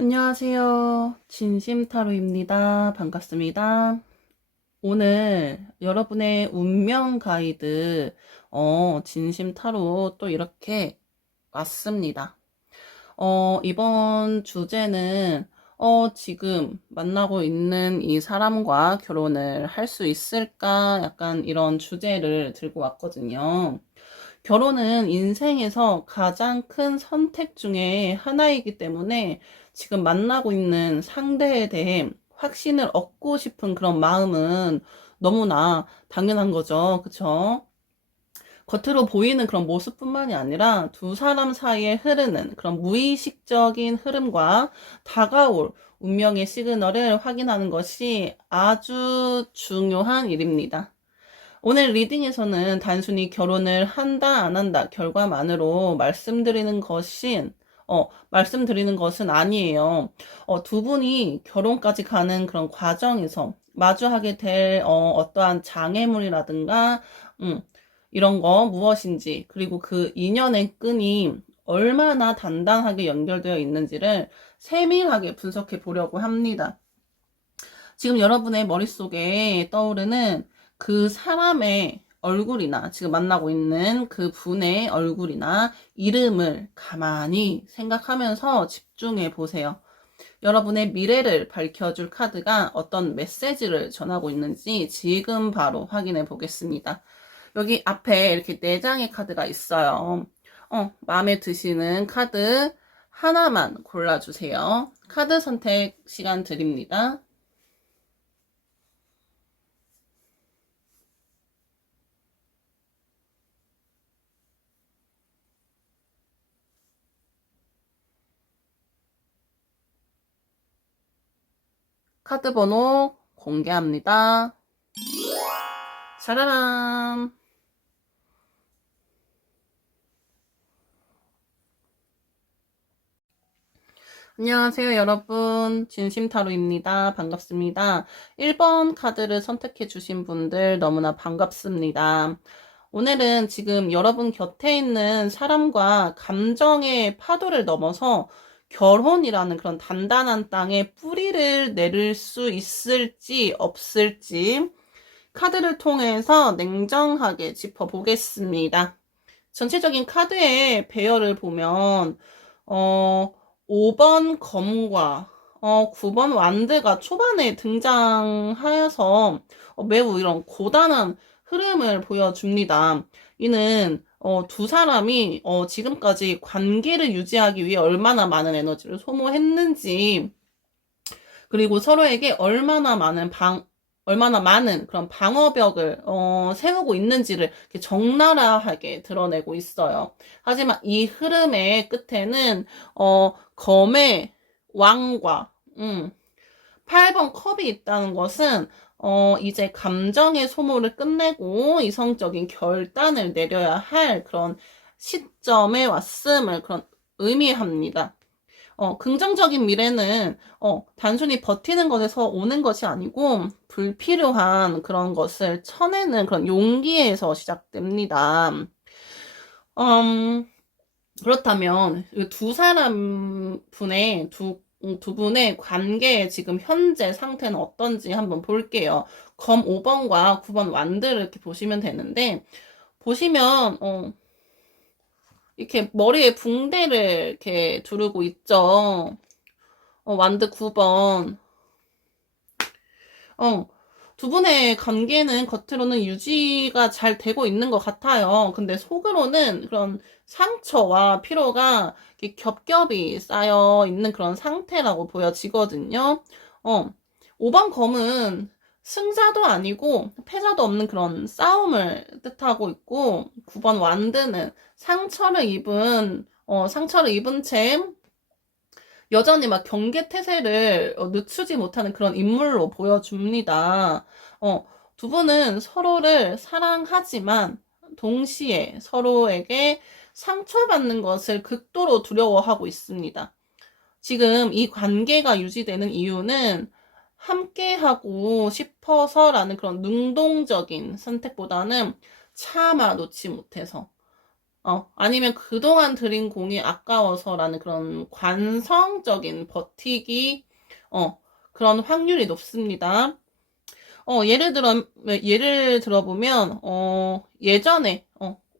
안녕하세요. 진심타로입니다. 반갑습니다. 오늘 여러분의 운명 가이드, 진심타로 또 이렇게 왔습니다. 이번 주제는, 지금 만나고 있는 이 사람과 결혼을 할 수 있을까? 약간 이런 주제를 들고 왔거든요. 결혼은 인생에서 가장 큰 선택 중에 하나이기 때문에 지금 만나고 있는 상대에 대해 확신을 얻고 싶은 그런 마음은 너무나 당연한 거죠. 그쵸? 겉으로 보이는 그런 모습뿐만이 아니라 두 사람 사이에 흐르는 그런 무의식적인 흐름과 다가올 운명의 시그널을 확인하는 것이 아주 중요한 일입니다. 오늘 리딩에서는 단순히 결혼을 한다, 안 한다, 결과만으로 말씀드리는 것은 아니에요. 두 분이 결혼까지 가는 그런 과정에서 마주하게 될, 어떠한 장애물이라든가, 음, 이런 거 무엇인지, 그리고 그 인연의 끈이 얼마나 단단하게 연결되어 있는지를 세밀하게 분석해 보려고 합니다. 지금 여러분의 머릿속에 떠오르는 그 사람의 얼굴이나 지금 만나고 있는 그 분의 얼굴이나 이름을 가만히 생각하면서 집중해 보세요. 여러분의 미래를 밝혀줄 카드가 어떤 메시지를 전하고 있는지 지금 바로 확인해 보겠습니다. 여기 앞에 이렇게 4장의 카드가 있어요. 마음에 드시는 카드 하나만 골라주세요. 카드 선택 시간 드립니다. 카드 번호 공개합니다. 짜라란. 안녕하세요, 여러분. 진심타로입니다. 반갑습니다. 1번 카드를 선택해 주신 분들 너무나 반갑습니다. 오늘은 지금 여러분 곁에 있는 사람과 감정의 파도를 넘어서 결혼이라는 그런 단단한 땅에 뿌리를 내릴 수 있을지 없을지 카드를 통해서 냉정하게 짚어보겠습니다. 전체적인 카드의 배열을 보면 5번 검과 9번 완드가 초반에 등장하여서 매우 이런 고단한 흐름을 보여줍니다. 이는 두 사람이 지금까지 관계를 유지하기 위해 얼마나 많은 에너지를 소모했는지, 그리고 서로에게 얼마나 많은 그런 방어벽을 세우고 있는지를 이렇게 적나라하게 드러내고 있어요. 하지만 이 흐름의 끝에는 검의 왕과 8번 컵이 있다는 것은 이제 감정의 소모를 끝내고 이성적인 결단을 내려야 할 그런 시점에 왔음을 그런 의미합니다. 긍정적인 미래는, 단순히 버티는 것에서 오는 것이 아니고, 불필요한 그런 것을 쳐내는 그런 용기에서 시작됩니다. 그렇다면, 두 분의 관계의 지금 현재 상태는 어떤지 한번 볼게요. 검 5번과 9번 완드를 이렇게 보시면 되는데, 보시면, 이렇게 머리에 붕대를 이렇게 두르고 있죠. 완드 9번. 어, 두 분의 관계는 겉으로는 유지가 잘 되고 있는 것 같아요. 근데 속으로는 그런 상처와 피로가 이렇게 겹겹이 쌓여 있는 그런 상태라고 보여지거든요. 어, 5번 검은 승자도 아니고 패자도 없는 그런 싸움을 뜻하고 있고, 9번 완드는 상처를 입은 채 여전히 막 경계태세를 늦추지 못하는 그런 인물로 보여줍니다. 두 분은 서로를 사랑하지만 동시에 서로에게 상처받는 것을 극도로 두려워하고 있습니다. 지금 이 관계가 유지되는 이유는 함께하고 싶어서라는 그런 능동적인 선택보다는 차마 놓지 못해서 아니면 그동안 들인 공이 아까워서라는 그런 관성적인 버티기, 그런 확률이 높습니다. 예를 들어보면, 예전에,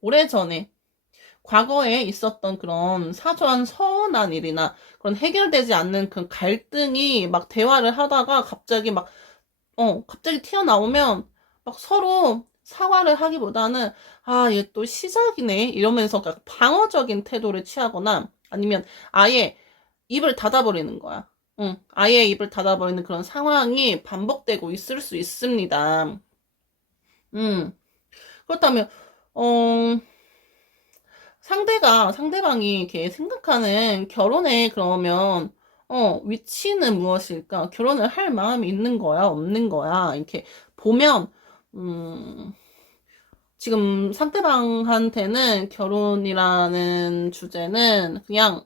오래전에, 과거에 있었던 그런 사소한 서운한 일이나 그런 해결되지 않는 그 갈등이 막 대화를 하다가 갑자기 튀어나오면 막 서로 사과를 하기보다는 아, 얘 또 시작이네 이러면서 그러니까 방어적인 태도를 취하거나 아니면 아예 입을 닫아버리는 거야. 응, 아예 입을 닫아버리는 그런 상황이 반복되고 있을 수 있습니다. 그렇다면, 어, 상대방이 이렇게 생각하는 결혼에 그러면, 위치는 무엇일까? 결혼을 할 마음이 있는 거야? 없는 거야? 이렇게 보면, 음, 지금 상대방한테는 결혼이라는 주제는 그냥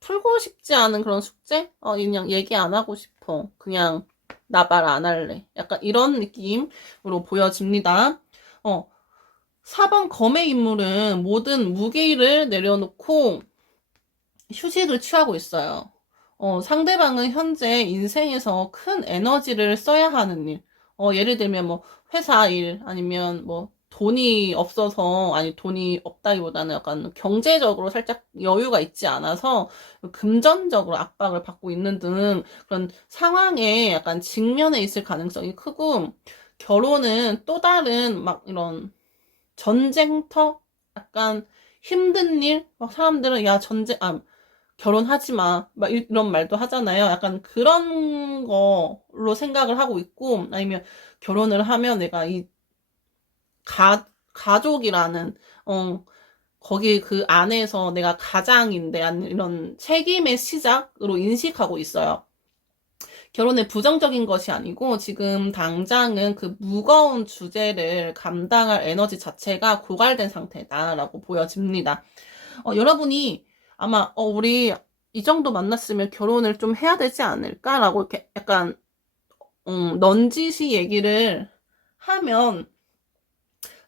풀고 싶지 않은 그런 숙제? 그냥 얘기 안 하고 싶어. 그냥 나 말 안 할래. 약간 이런 느낌으로 보여집니다. 어, 4번 검의 인물은 모든 무게를 내려놓고 휴식을 취하고 있어요. 상대방은 현재 인생에서 큰 에너지를 써야 하는 일. 예를 들면 뭐 회사 일 아니면 뭐 돈이 없어서 아니 돈이 없다기보다는 약간 경제적으로 살짝 여유가 있지 않아서 금전적으로 압박을 받고 있는 등 그런 상황에 약간 직면해 있을 가능성이 크고 결혼은 또 다른 막 이런 전쟁터? 약간 힘든 일? 막 사람들은 야 결혼하지 마. 막 이런 말도 하잖아요. 약간 그런 거로 생각을 하고 있고 아니면 결혼을 하면 내가 이 가족이라는 거기 그 안에서 내가 가장인데 이런 책임의 시작으로 인식하고 있어요. 결혼의 부정적인 것이 아니고 지금 당장은 그 무거운 주제를 감당할 에너지 자체가 고갈된 상태다라고 보여집니다. 여러분이 아마 우리 이 정도 만났으면 결혼을 좀 해야 되지 않을까라고 이렇게 약간 넌지시 얘기를 하면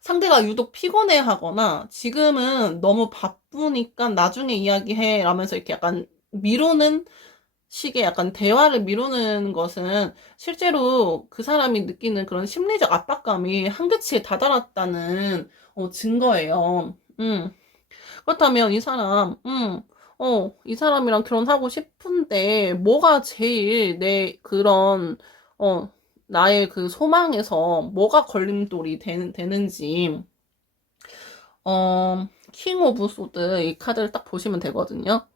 상대가 유독 피곤해 하거나 지금은 너무 바쁘니까 나중에 이야기해 라면서 이렇게 약간 미루는 식의 약간 대화를 미루는 것은 실제로 그 사람이 느끼는 그런 심리적 압박감이 한계치에 다다랐다는 증거예요. 그렇다면 이 사람이랑 결혼하고 싶은데 뭐가 제일 내 그런 나의 그 소망에서 뭐가 걸림돌이 되는지 킹 오브 소드 이 카드를 딱 보시면 되거든요.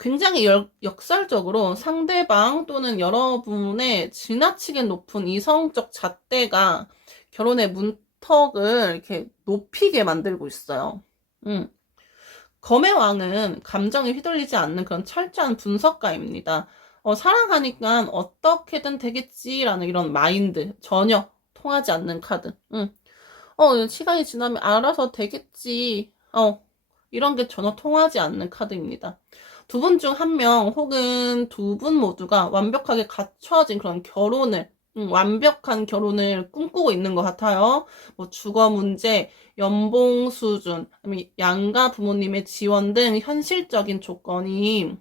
굉장히 역설적으로 상대방 또는 여러분의 지나치게 높은 이성적 잣대가 결혼의 문턱을 이렇게 높이게 만들고 있어요. 음. 검의 왕은 감정에 휘둘리지 않는 그런 철저한 분석가입니다. 사랑하니까 어떻게든 되겠지라는 이런 마인드 전혀 통하지 않는 카드. 시간이 지나면 알아서 되겠지. 이런 게 전혀 통하지 않는 카드입니다. 두 분 중 한 명 혹은 두 분 모두가 완벽하게 갖춰진 그런 완벽한 결혼을 꿈꾸고 있는 것 같아요. 뭐 주거 문제, 연봉 수준, 양가 부모님의 지원 등 현실적인 조건이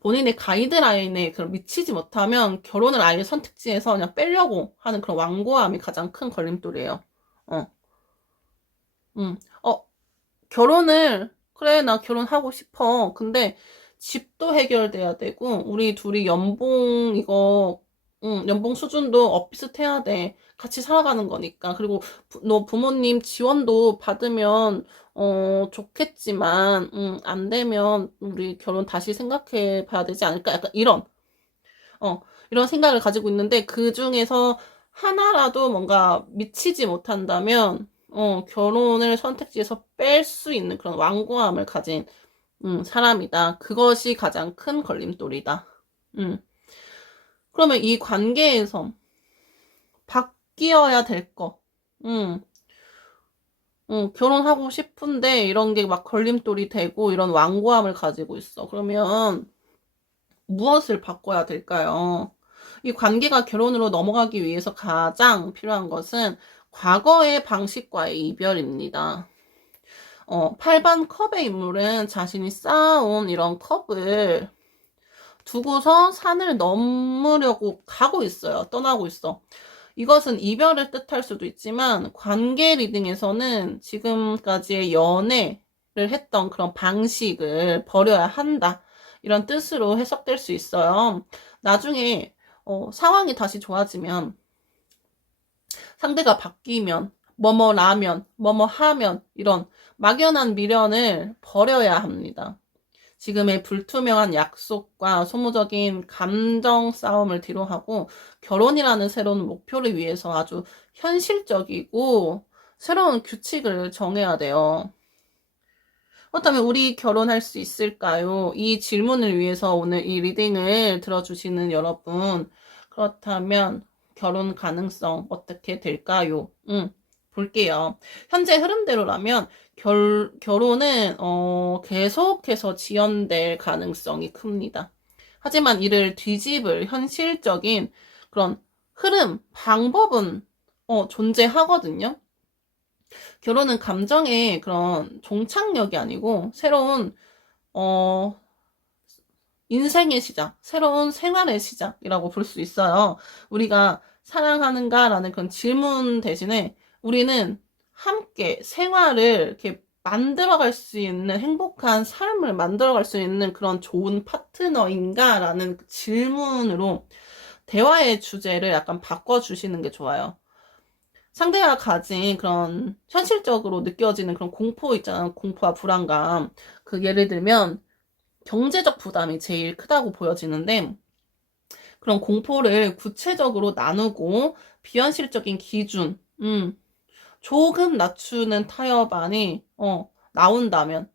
본인의 가이드라인에 미치지 못하면 결혼을 아예 선택지에서 그냥 빼려고 하는 그런 완고함이 가장 큰 걸림돌이에요. 어, 음, 어, 그래, 나 결혼하고 싶어. 근데 집도 해결돼야 되고, 우리 둘이 연봉 수준도 엇비슷해야 돼. 같이 살아가는 거니까. 그리고 너 부모님 지원도 받으면, 좋겠지만, 안 되면 우리 결혼 다시 생각해 봐야 되지 않을까? 약간 이런 생각을 가지고 있는데, 그 중에서 하나라도 뭔가 미치지 못한다면, 결혼을 선택지에서 뺄 수 있는 그런 완고함을 가진, 사람이다. 그것이 가장 큰 걸림돌이다. 음. 그러면 이 관계에서 바뀌어야 될 거, 음, 결혼하고 싶은데 이런 게 막 걸림돌이 되고 이런 완고함을 가지고 있어. 그러면 무엇을 바꿔야 될까요? 이 관계가 결혼으로 넘어가기 위해서 가장 필요한 것은 과거의 방식과의 이별입니다. 8번 컵의 인물은 자신이 쌓아온 이런 컵을 두고서 산을 넘으려고 가고 있어요. 떠나고 있어. 이것은 이별을 뜻할 수도 있지만 관계 리딩에서는 지금까지의 연애를 했던 그런 방식을 버려야 한다. 이런 뜻으로 해석될 수 있어요. 나중에 상황이 다시 좋아지면 상대가 바뀌면 뭐뭐라면 뭐뭐하면 이런 막연한 미련을 버려야 합니다. 지금의 불투명한 약속과 소모적인 감정 싸움을 뒤로하고 결혼이라는 새로운 목표를 위해서 아주 현실적이고 새로운 규칙을 정해야 돼요. 그렇다면 우리 결혼할 수 있을까요? 이 질문을 위해서 오늘 이 리딩을 들어주시는 여러분, 그렇다면 결혼 가능성 어떻게 될까요? 볼게요. 현재 흐름대로라면 결혼은 계속해서 지연될 가능성이 큽니다. 하지만 이를 뒤집을 현실적인 그런 흐름, 방법은 존재하거든요. 결혼은 감정의 그런 종착역이 아니고 새로운 인생의 시작, 새로운 생활의 시작이라고 볼 수 있어요. 우리가 사랑하는가라는 그런 질문 대신에 우리는 함께 생활을 이렇게 만들어갈 수 있는 행복한 삶을 만들어갈 수 있는 그런 좋은 파트너인가라는 그 질문으로 대화의 주제를 약간 바꿔주시는 게 좋아요. 상대가 가진 그런 현실적으로 느껴지는 그런 공포 있잖아요. 공포와 불안감. 그 예를 들면 경제적 부담이 제일 크다고 보여지는데 그런 공포를 구체적으로 나누고 비현실적인 기준, 조금 낮추는 타협안이 나온다면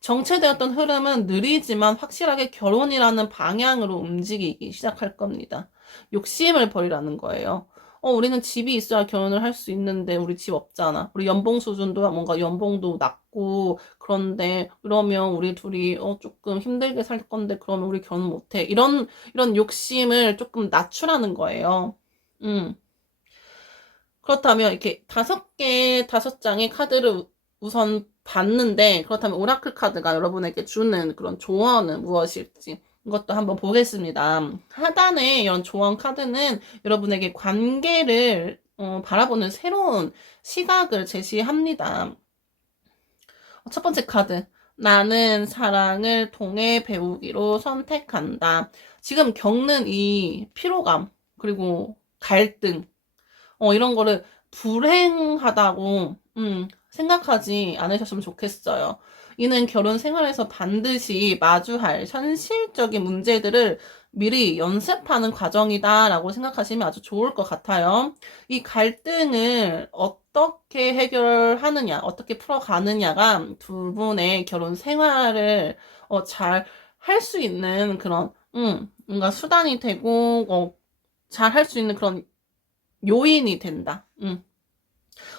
정체되었던 흐름은 느리지만 확실하게 결혼이라는 방향으로 움직이기 시작할 겁니다. 욕심을 버리라는 거예요. 우리는 집이 있어야 결혼을 할 수 있는데 우리 집 없잖아. 우리 연봉 수준도 뭔가 연봉도 낮고 그런데 그러면 우리 둘이 조금 힘들게 살 건데 그러면 우리 결혼 못해. 이런 욕심을 조금 낮추라는 거예요. 그렇다면 이렇게 5장의 카드를 우선 봤는데 그렇다면 오라클 카드가 여러분에게 주는 그런 조언은 무엇일지 이것도 한번 보겠습니다. 하단에 이런 조언 카드는 여러분에게 관계를 바라보는 새로운 시각을 제시합니다. 첫 번째 카드. 나는 사랑을 통해 배우기로 선택한다. 지금 겪는 이 피로감, 그리고 갈등, 이런 거를 불행하다고 생각하지 않으셨으면 좋겠어요. 이는 결혼 생활에서 반드시 마주할 현실적인 문제들을 미리 연습하는 과정이다라고 생각하시면 아주 좋을 것 같아요. 이 갈등을 어떻게 해결하느냐, 어떻게 풀어가느냐가 두 분의 결혼 생활을 잘 할 수 있는 그런 뭔가 수단이 되고 잘 할 수 있는 그런 요인이 된다.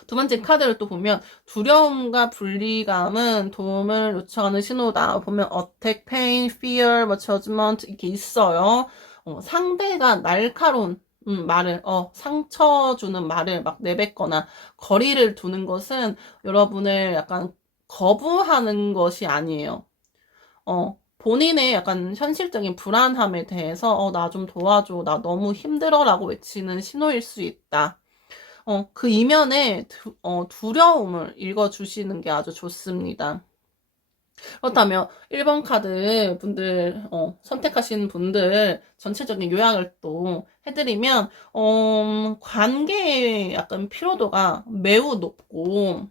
두 번째 카드를 또 보면 두려움과 불리감은 도움을 요청하는 신호다. 보면 attack, pain, fear, judgment 이렇게 있어요. 상대가 날카로운 말을 상처 주는 말을 막 내뱉거나 거리를 두는 것은 여러분을 약간 거부하는 것이 아니에요. 본인의 약간 현실적인 불안함에 대해서 나 좀 도와줘. 나 너무 힘들어 라고 외치는 신호일 수 있다. 그 이면에 두려움을 읽어주시는 게 아주 좋습니다. 그렇다면 1번 카드 분들 선택하신 분들 전체적인 요약을 또 해드리면 관계의 약간 피로도가 매우 높고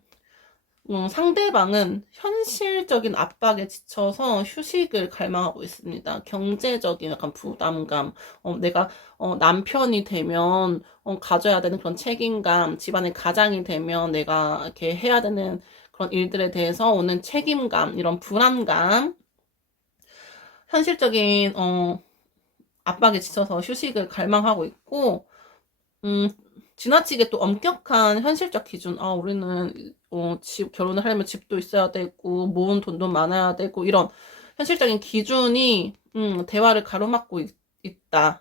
상대방은 현실적인 압박에 지쳐서 휴식을 갈망하고 있습니다. 경제적인 약간 부담감, 내가 남편이 되면 가져야 되는 그런 책임감, 집안의 가장이 되면 내가 이렇게 해야 되는 그런 일들에 대해서 오는 책임감, 이런 불안감, 현실적인 압박에 지쳐서 휴식을 갈망하고 있고, 지나치게 또 엄격한 현실적 기준, 우리는 결혼을 하려면 집도 있어야 되고 모은 돈도 많아야 되고 이런 현실적인 기준이 대화를 가로막고 있다.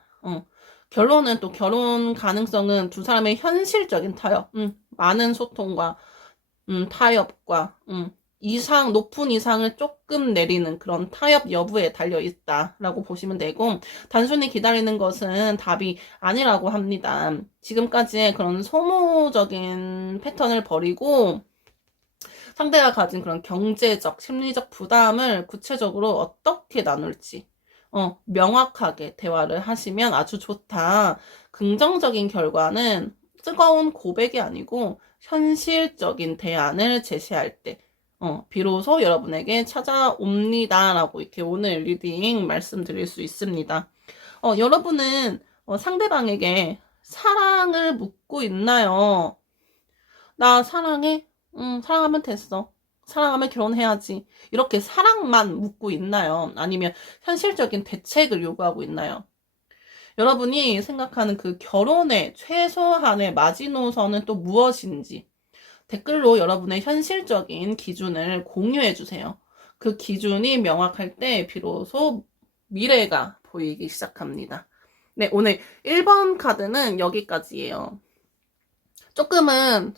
결론은 또 결혼 가능성은 두 사람의 현실적인 타협, 많은 소통과, 타협과, 높은 이상을 조금 내리는 그런 타협 여부에 달려 있다라고 보시면 되고, 단순히 기다리는 것은 답이 아니라고 합니다. 지금까지의 그런 소모적인 패턴을 버리고, 상대가 가진 그런 경제적, 심리적 부담을 구체적으로 어떻게 나눌지, 명확하게 대화를 하시면 아주 좋다. 긍정적인 결과는 뜨거운 고백이 아니고 현실적인 대안을 제시할 때, 비로소 여러분에게 찾아옵니다라고 이렇게 오늘 리딩 말씀드릴 수 있습니다. 여러분은 상대방에게 사랑을 묻고 있나요? 나 사랑해? 응, 사랑하면 됐어. 사랑하면 결혼해야지. 이렇게 사랑만 묻고 있나요? 아니면 현실적인 대책을 요구하고 있나요? 여러분이 생각하는 그 결혼의 최소한의 마지노선은 또 무엇인지 댓글로 여러분의 현실적인 기준을 공유해 주세요. 그 기준이 명확할 때 비로소 미래가 보이기 시작합니다. 네, 오늘 1번 카드는 여기까지예요. 조금은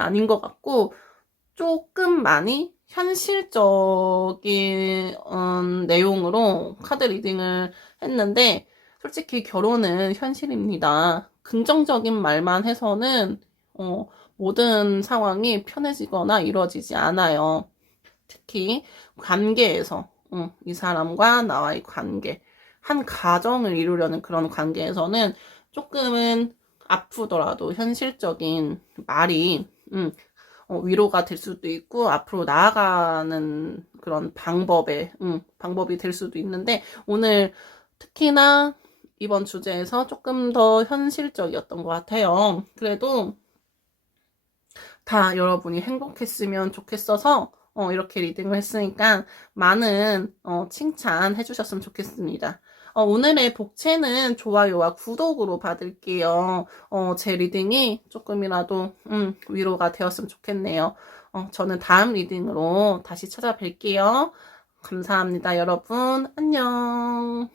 아닌 것 같고, 조금 많이 현실적인 내용으로 카드 리딩을 했는데, 솔직히 결혼은 현실입니다. 긍정적인 말만 해서는 모든 상황이 편해지거나 이루어지지 않아요. 특히 관계에서 이 사람과 나와의 관계, 한 가정을 이루려는 그런 관계에서는 조금은 아프더라도 현실적인 말이 위로가 될 수도 있고 앞으로 나아가는 그런 방법이 될 수도 있는데 오늘 특히나 이번 주제에서 조금 더 현실적이었던 것 같아요. 그래도 다 여러분이 행복했으면 좋겠어서 이렇게 리딩을 했으니까 많은 칭찬 해주셨으면 좋겠습니다. 오늘의 복채는 좋아요와 구독으로 받을게요. 제 리딩이 조금이라도 위로가 되었으면 좋겠네요. 저는 다음 리딩으로 다시 찾아뵐게요. 감사합니다, 여러분. 안녕.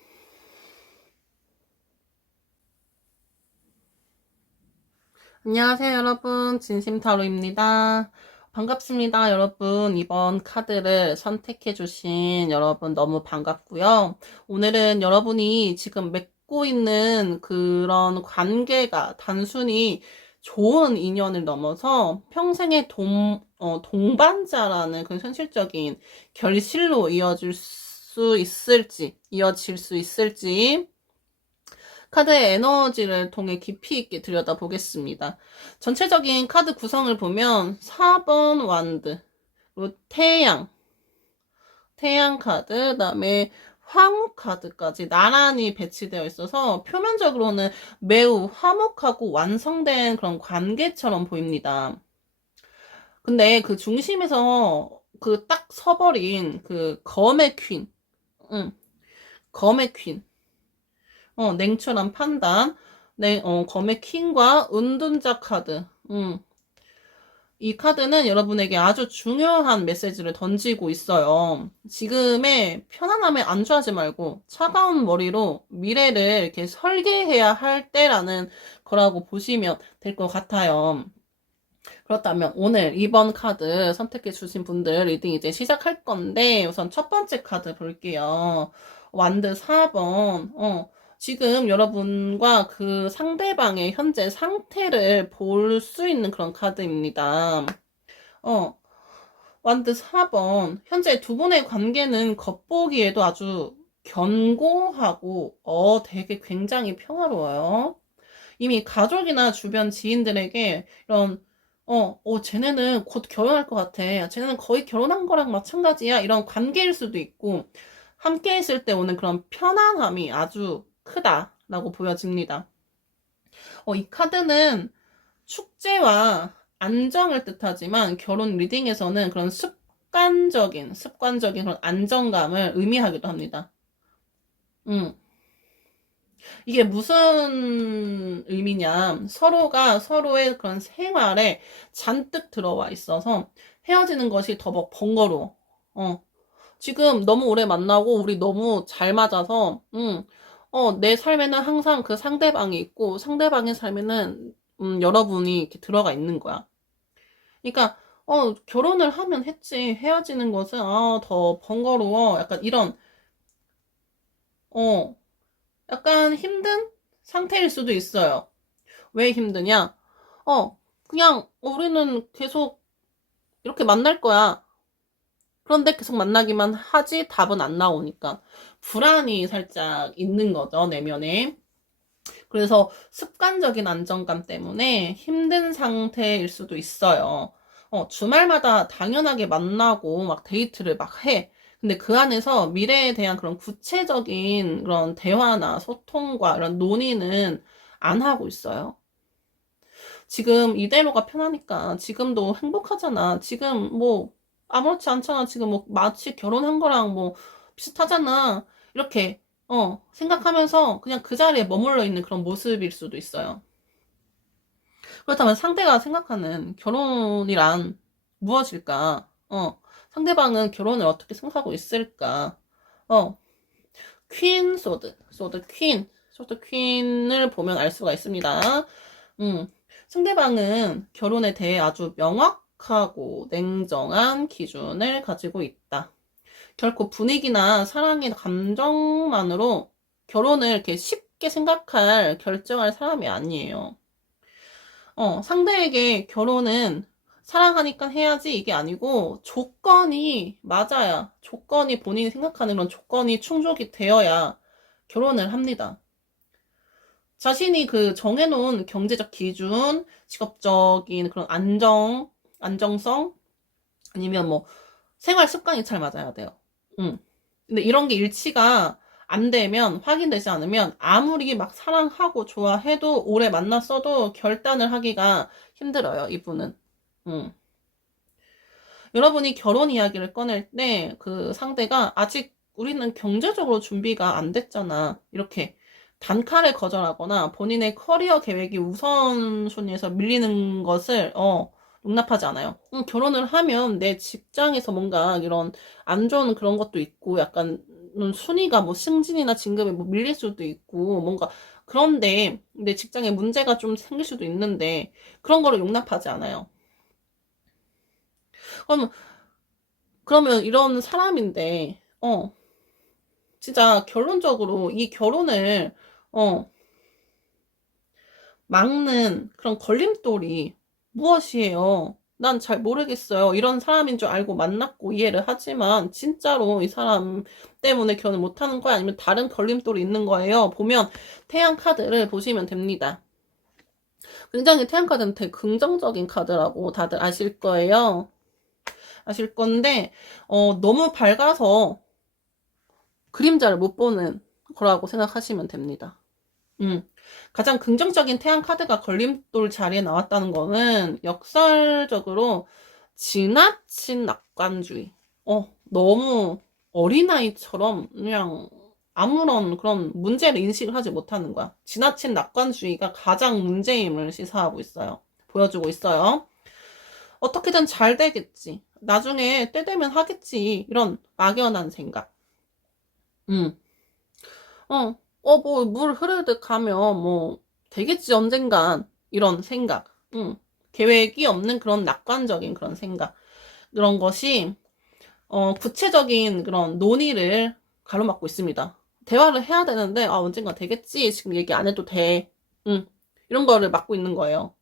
안녕하세요, 여러분. 진심타로입니다. 반갑습니다, 여러분. 이번 카드를 선택해주신 여러분 너무 반갑고요. 오늘은 여러분이 지금 맺고 있는 그런 관계가 단순히 좋은 인연을 넘어서 평생의 동반자라는 그 현실적인 결실로 이어질 수 있을지, 카드의 에너지를 통해 깊이 있게 들여다보겠습니다. 전체적인 카드 구성을 보면 4번 완드, 그리고 태양 카드, 그다음에 화목 카드까지 나란히 배치되어 있어서 표면적으로는 매우 화목하고 완성된 그런 관계처럼 보입니다. 근데 그 중심에서 그 딱 서버린 그 검의 퀸, 검의 퀸, 냉철한 판단, 검의 퀸과 은둔자 카드. 이 카드는 여러분에게 아주 중요한 메시지를 던지고 있어요. 지금의 편안함에 안주하지 말고 차가운 머리로 미래를 이렇게 설계해야 할 때라는 거라고 보시면 될 것 같아요. 그렇다면 오늘 2번 카드 선택해 주신 분들 리딩 이제 시작할 건데 우선 첫 번째 카드 볼게요. 완드 4번. 지금 여러분과 그 상대방의 현재 상태를 볼 수 있는 그런 카드입니다. 완드 4번. 현재 두 분의 관계는 겉보기에도 아주 견고하고, 되게 굉장히 평화로워요. 이미 가족이나 주변 지인들에게 이런 쟤네는 곧 결혼할 것 같아. 쟤네는 거의 결혼한 거랑 마찬가지야. 이런 관계일 수도 있고, 함께 있을 때 오는 그런 편안함이 아주 크다라고 보여집니다. 이 카드는 축제와 안정을 뜻하지만 결혼 리딩에서는 그런 습관적인 그런 안정감을 의미하기도 합니다. 이게 무슨 의미냐? 서로가 서로의 그런 생활에 잔뜩 들어와 있어서 헤어지는 것이 더 번거로워. 지금 너무 오래 만나고 우리 너무 잘 맞아서 내 삶에는 항상 그 상대방이 있고, 상대방의 삶에는, 여러분이 이렇게 들어가 있는 거야. 그러니까, 결혼을 하면 했지. 헤어지는 것은, 더 번거로워. 약간 이런, 어, 약간 힘든 상태일 수도 있어요. 왜 힘드냐? 그냥 우리는 계속 이렇게 만날 거야. 그런데 계속 만나기만 하지 답은 안 나오니까 불안이 살짝 있는 거죠, 내면에. 그래서 습관적인 안정감 때문에 힘든 상태일 수도 있어요. 주말마다 당연하게 만나고 막 데이트를 막 해. 근데 그 안에서 미래에 대한 그런 구체적인 그런 대화나 소통과 이런 논의는 안 하고 있어요. 지금 이대로가 편하니까 지금도 행복하잖아. 지금 뭐 아무렇지 않잖아. 지금 뭐 마치 결혼한 거랑 뭐 비슷하잖아. 이렇게 생각하면서 그냥 그 자리에 머물러 있는 그런 모습일 수도 있어요. 그렇다면 상대가 생각하는 결혼이란 무엇일까? 상대방은 결혼을 어떻게 생각하고 있을까? 어, 퀸 소드 퀸을 보면 알 수가 있습니다. 음, 상대방은 결혼에 대해 아주 명확하고 냉정한 기준을 가지고 있다. 결코 분위기나 사랑의 감정만으로 결혼을 이렇게 쉽게 생각할, 결정할 사람이 아니에요. 상대에게 결혼은 사랑하니까 해야지 이게 아니고 조건이 맞아야, 조건이 본인이 생각하는 그런 조건이 충족이 되어야 결혼을 합니다. 자신이 그 정해놓은 경제적 기준, 직업적인 그런 안정성, 아니면 뭐 생활 습관이 잘 맞아야 돼요. 근데 이런 게 일치가 안 되면, 확인되지 않으면 아무리 막 사랑하고 좋아해도 오래 만났어도 결단을 하기가 힘들어요, 이분은. 음. 여러분이 결혼 이야기를 꺼낼 때 그 상대가 아직 우리는 경제적으로 준비가 안 됐잖아. 이렇게 단칼에 거절하거나 본인의 커리어 계획이 우선순위에서 밀리는 것을 용납하지 않아요. 결혼을 하면 내 직장에서 뭔가 이런 안 좋은 그런 것도 있고 약간 순위가 뭐 승진이나 진급에 뭐 밀릴 수도 있고 뭔가 그런데 내 직장에 문제가 좀 생길 수도 있는데 그런 거를 용납하지 않아요. 그러면 그러면 이런 사람인데, 진짜 결론적으로 이 결혼을, 어, 막는 그런 걸림돌이 무엇이에요? 난 잘 모르겠어요. 이런 사람인 줄 알고 만났고 이해를 하지만, 진짜로 이 사람 때문에 결혼을 못하는 거야? 아니면 다른 걸림돌이 있는 거예요? 보면, 태양 카드를 보시면 됩니다. 굉장히 태양 카드는 되게 긍정적인 카드라고 다들 아실 거예요. 아실 건데, 너무 밝아서 그림자를 못 보는 거라고 생각하시면 됩니다. 음. 가장 긍정적인 태양 카드가 걸림돌 자리에 나왔다는 거는 역설적으로 지나친 낙관주의. 너무 어린아이처럼 그냥 아무런 그런 문제를 인식을 하지 못하는 거야. 지나친 낙관주의가 가장 문제임을 시사하고 있어요. 보여주고 있어요. 어떻게든 잘 되겠지. 나중에 때 되면 하겠지. 이런 막연한 생각. 음. 뭐, 물 흐르듯 가면, 뭐, 되겠지, 언젠간. 이런 생각. 계획이 없는 그런 낙관적인 그런 생각. 그런 것이, 구체적인 그런 논의를 가로막고 있습니다. 대화를 해야 되는데, 언젠가 되겠지. 지금 얘기 안 해도 돼. 이런 거를 막고 있는 거예요.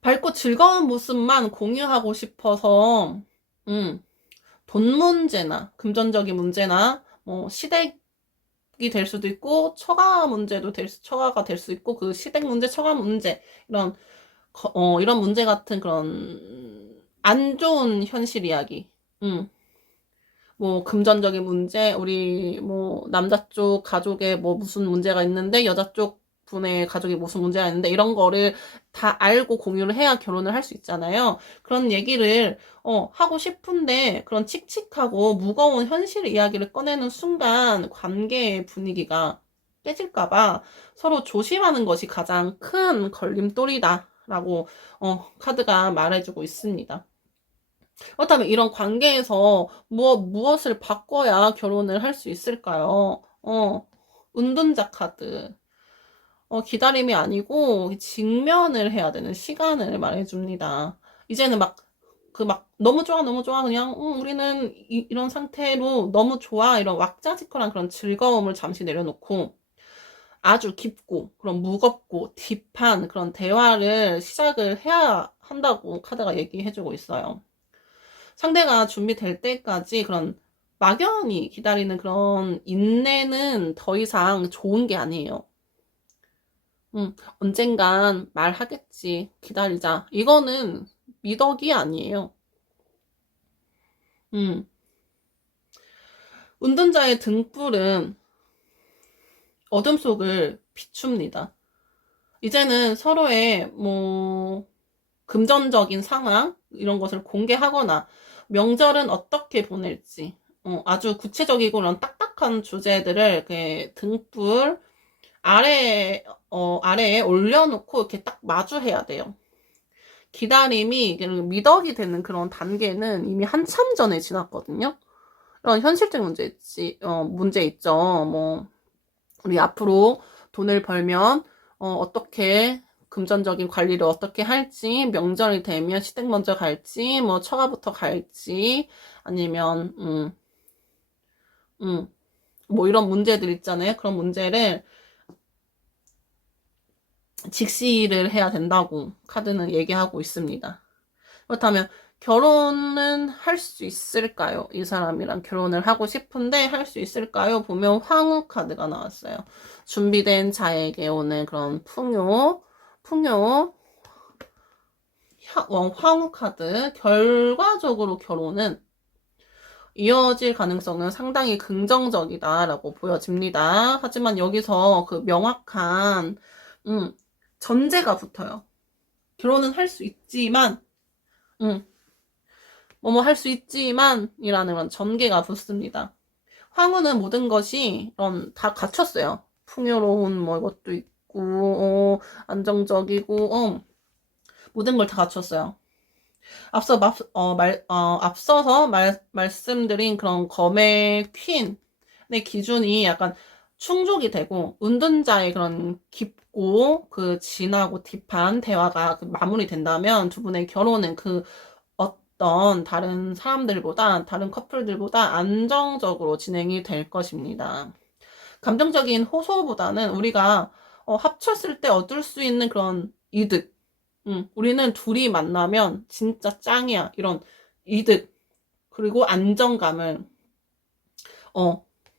밝고 즐거운 모습만 공유하고 싶어서, 돈 문제나, 금전적인 문제나, 뭐, 시댁, 이 될 수도 있고 처가 문제도 처가가 될 수 있고 그 시댁 문제, 처가 문제 이런 이런 문제 같은 그런 안 좋은 현실 이야기. 뭐 금전적인 문제, 우리 뭐 남자 쪽 가족에 뭐 무슨 문제가 있는데 여자 쪽 분의 가족이 무슨 문제가 있는데 이런 거를 다 알고 공유를 해야 결혼을 할 수 있잖아요. 그런 얘기를 하고 싶은데 그런 칙칙하고 무거운 현실 이야기를 꺼내는 순간 관계의 분위기가 깨질까봐 서로 조심하는 것이 가장 큰 걸림돌이다라고 카드가 말해주고 있습니다. 그렇다면 이런 관계에서 무엇을 바꿔야 결혼을 할 수 있을까요? 은둔자 카드. 기다림이 아니고 직면을 해야 되는 시간을 말해줍니다. 이제는 너무 좋아, 너무 좋아. 그냥, 우리는 이런 상태로 너무 좋아. 이런 왁자지껄한 그런 즐거움을 잠시 내려놓고 아주 깊고, 그런 무겁고, 딥한 그런 대화를 시작을 해야 한다고 카드가 얘기해주고 있어요. 상대가 준비될 때까지 그런 막연히 기다리는 그런 인내는 더 이상 좋은 게 아니에요. 언젠간 말하겠지. 기다리자. 이거는 미덕이 아니에요. 음, 운전자의 등불은 어둠 속을 비춥니다. 이제는 서로의 금전적인 상황 이런 것을 공개하거나 명절은 어떻게 보낼지 아주 구체적이고 그런 딱딱한 주제들을 이렇게 등불 아래에 올려놓고 이렇게 딱 마주해야 돼요. 기다림이 미덕이 되는 그런 단계는 이미 한참 전에 지났거든요. 이런 현실적 문제 있죠. 우리 앞으로 돈을 벌면, 어떻게, 금전적인 관리를 어떻게 할지, 명절이 되면 시댁 먼저 갈지, 처가부터 갈지, 아니면, 이런 문제들 있잖아요. 그런 문제를 직시를 해야 된다고 카드는 얘기하고 있습니다. 그렇다면 결혼은 할 수 있을까요? 이 사람이랑 결혼을 하고 싶은데 할 수 있을까요? 보면 황후 카드가 나왔어요. 준비된 자에게 오는 그런 풍요, 황후 카드. 결과적으로 결혼은 이어질 가능성은 상당히 긍정적이다라고 보여집니다. 하지만 여기서 그 명확한, 전제가 붙어요. 결혼은 할 수 있지만, 음, 할 수 있지만 이라는 그런 전개가 붙습니다. 황후는 모든 것이 다 갖췄어요. 풍요로운 이것도 있고 안정적이고 모든 걸 다 갖췄어요. 앞서서 말씀드린 그런 검의 퀸의 기준이 약간 충족이 되고 운둔자의 그런 깊고 그 진하고 딥한 대화가 마무리된다면 두 분의 결혼은 어떤 다른 사람들보다, 다른 커플들보다 안정적으로 진행이 될 것입니다. 감정적인 호소보다는 우리가 합쳤을 때 얻을 수 있는 그런 이득. 우리는 둘이 만나면 진짜 짱이야. 이런 이득. 그리고 안정감을,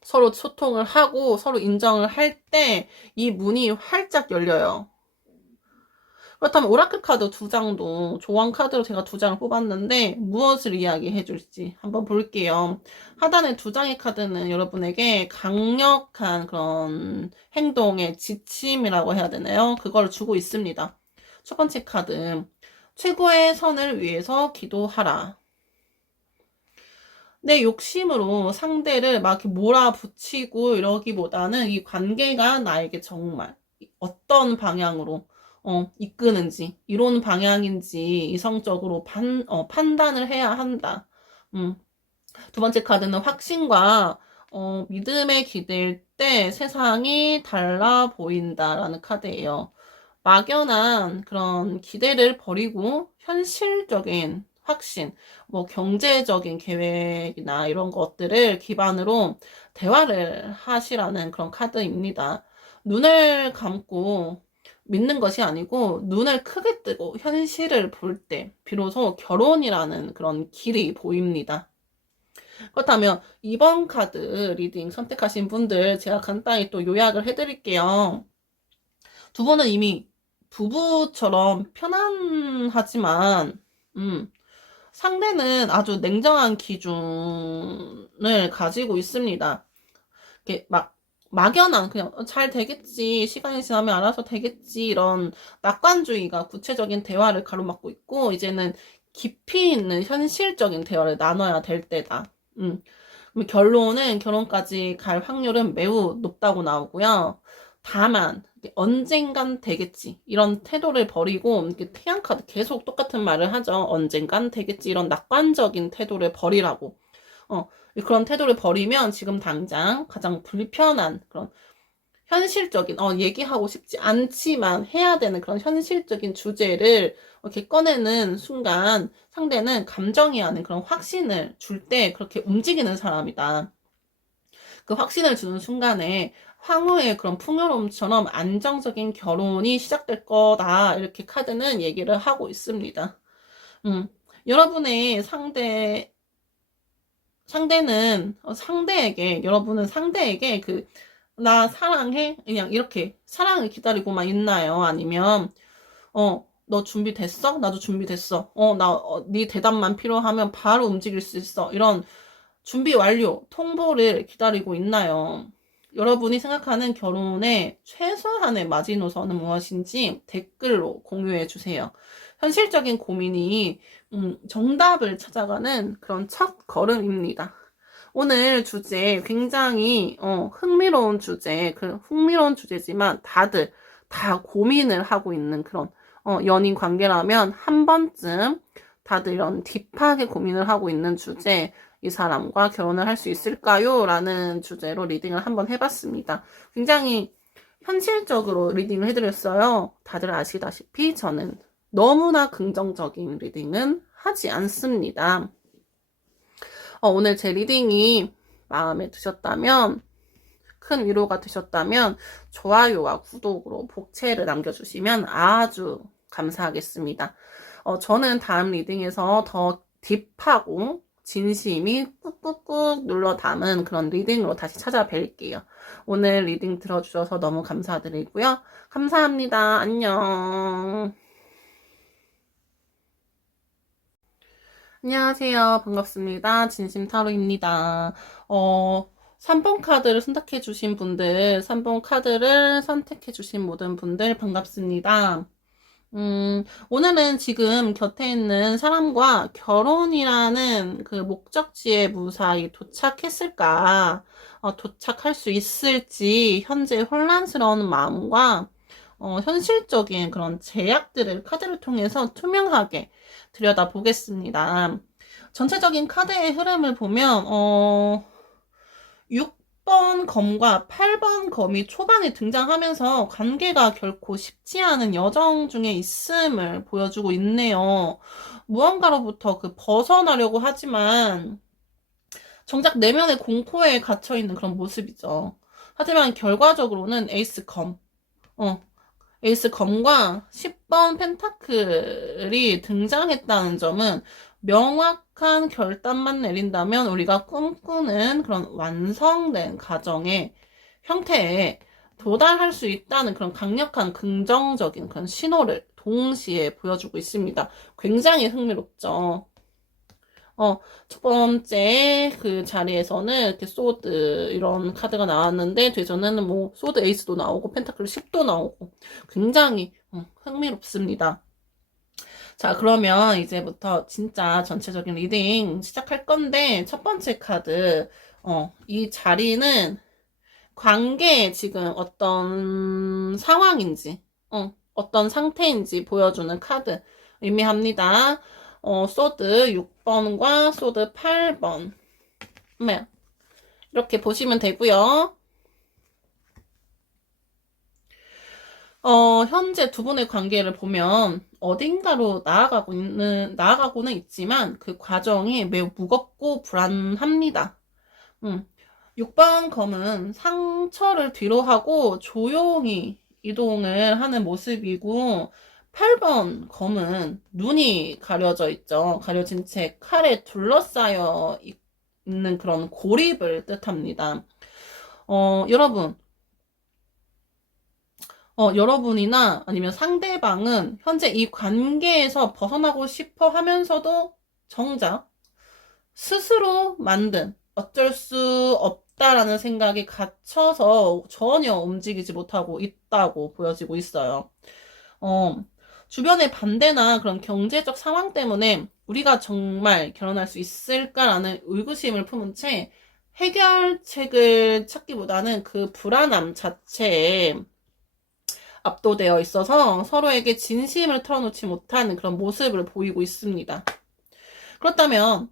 서로 소통을 하고 서로 인정을 할 때 이 문이 활짝 열려요. 그렇다면 오라클 카드 두 장도 조언 카드로 제가 두 장을 뽑았는데 무엇을 이야기해 줄지 한번 볼게요. 하단의 두 장의 카드는 여러분에게 강력한 그런 행동의 지침이라고 해야 되나요? 그걸 주고 있습니다. 첫 번째 카드, 최고의 선을 위해서 기도하라. 내 욕심으로 상대를 막 이렇게 몰아붙이고 이러기보다는 이 관계가 나에게 정말 어떤 방향으로 이끄는지, 이런 방향인지 이성적으로 판단을 해야 한다. 두 번째 카드는 확신과 믿음에 기댈 때 세상이 달라 보인다라는 카드예요. 막연한 그런 기대를 버리고 현실적인 확신, 경제적인 계획이나 이런 것들을 기반으로 대화를 하시라는 그런 카드입니다. 눈을 감고 믿는 것이 아니고 눈을 크게 뜨고 현실을 볼 때 비로소 결혼이라는 그런 길이 보입니다. 그렇다면 이번 카드 리딩 선택하신 분들 제가 간단히 또 요약을 해드릴게요. 두 분은 이미 부부처럼 편안하지만 상대는 아주 냉정한 기준을 가지고 있습니다. 이렇게 막연한 그냥 잘 되겠지, 시간이 지나면 알아서 되겠지, 이런 낙관주의가 구체적인 대화를 가로막고 있고 이제는 깊이 있는 현실적인 대화를 나눠야 될 때다. 결론은 결혼까지 갈 확률은 매우 높다고 나오고요. 다만 언젠간 되겠지 이런 태도를 버리고, 이렇게 태양 카드 계속 똑같은 말을 하죠. 언젠간 되겠지 이런 낙관적인 태도를 버리라고. 그런 태도를 버리면 지금 당장 가장 불편한 그런 현실적인, 얘기하고 싶지 않지만 해야 되는 그런 현실적인 주제를 이렇게 꺼내는 순간 상대는 감정이 아닌 그런 확신을 줄 때 그렇게 움직이는 사람이다. 그 확신을 주는 순간에 향후의 그런 풍요로움처럼 안정적인 결혼이 시작될 거다. 이렇게 카드는 얘기를 하고 있습니다. 여러분의 여러분은 상대에게 나 사랑해? 그냥 이렇게 사랑을 기다리고만 있나요? 아니면, 너 준비됐어? 나도 준비됐어. 네 대답만 필요하면 바로 움직일 수 있어. 이런 준비 완료, 통보를 기다리고 있나요? 여러분이 생각하는 결혼의 최소한의 마지노선은 무엇인지 댓글로 공유해 주세요. 현실적인 고민이 정답을 찾아가는 그런 첫 걸음입니다. 오늘 주제 굉장히 흥미로운 흥미로운 주제지만 다들 다 고민을 하고 있는 그런 연인 관계라면 한 번쯤 다들 이런 딥하게 고민을 하고 있는 주제, 이 사람과 결혼을 할 수 있을까요? 라는 주제로 리딩을 한번 해봤습니다. 굉장히 현실적으로 리딩을 해드렸어요. 다들 아시다시피 저는 너무나 긍정적인 리딩은 하지 않습니다. 오늘 제 리딩이 마음에 드셨다면, 큰 위로가 되셨다면 좋아요와 구독으로 복채를 남겨주시면 아주 감사하겠습니다. 저는 다음 리딩에서 더 딥하고 진심이 꾹꾹꾹 눌러 담은 그런 리딩으로 다시 찾아뵐게요. 오늘 리딩 들어주셔서 너무 감사드리고요. 감사합니다. 안녕. 안녕하세요. 반갑습니다. 진심타로입니다. 3번 카드를 선택해주신 분들, 3번 카드를 선택해주신 모든 분들 반갑습니다. 오늘은 지금 곁에 있는 사람과 결혼이라는 그 목적지에 무사히 도착했을까, 도착할 수 있을지, 현재 혼란스러운 마음과, 현실적인 그런 제약들을 카드를 통해서 투명하게 들여다보겠습니다. 전체적인 카드의 흐름을 보면, 6번 검과 8번 검이 초반에 등장하면서 관계가 결코 쉽지 않은 여정 중에 있음을 보여주고 있네요. 무언가로부터 벗어나려고 하지만 정작 내면의 공포에 갇혀있는 그런 모습이죠. 하지만 결과적으로는 에이스 검과 10번 펜타클이 등장했다는 점은 명확한 결단만 내린다면 우리가 꿈꾸는 그런 완성된 가정의 형태에 도달할 수 있다는 그런 강력한 긍정적인 그런 신호를 동시에 보여주고 있습니다. 굉장히 흥미롭죠. 첫 번째 그 자리에서는 이렇게 소드 이런 카드가 나왔는데, 뒤전에는 뭐 소드 에이스도 나오고 펜타클 10도 나오고 굉장히 흥미롭습니다. 자, 그러면 이제부터 진짜 전체적인 리딩 시작할 건데, 첫 번째 카드, 이 자리는 관계에 지금 어떤 상황인지, 어떤 상태인지 보여주는 카드 의미합니다. 소드 6번과 소드 8번. 네. 이렇게 보시면 되고요. 현재 두 분의 관계를 보면 어딘가로 나아가고는 있지만 그 과정이 매우 무겁고 불안합니다. 6번 검은 상처를 뒤로 하고 조용히 이동을 하는 모습이고, 8번 검은 눈이 가려져 있죠. 가려진 채 칼에 둘러싸여 있는 그런 고립을 뜻합니다. 여러분이나 아니면 상대방은 현재 이 관계에서 벗어나고 싶어 하면서도 정작 스스로 만든 어쩔 수 없다라는 생각에 갇혀서 전혀 움직이지 못하고 있다고 보여지고 있어요. 주변의 반대나 그런 경제적 상황 때문에 우리가 정말 결혼할 수 있을까라는 의구심을 품은 채 해결책을 찾기보다는 그 불안함 자체에 압도되어 있어서 서로에게 진심을 털어놓지 못하는 그런 모습을 보이고 있습니다. 그렇다면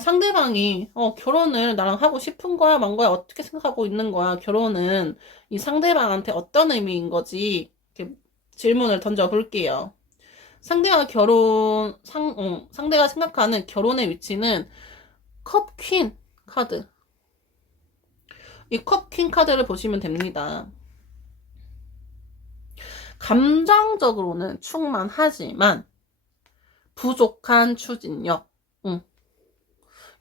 상대방이 결혼을 나랑 하고 싶은 거야, 만 거야, 어떻게 생각하고 있는 거야, 결혼은 이 상대방한테 어떤 의미인 거지? 이렇게 질문을 던져볼게요. 상대가 생각하는 결혼의 위치는 컵퀸 카드. 이 컵퀸 카드를 보시면 됩니다. 감정적으로는 충만하지만 부족한 추진력.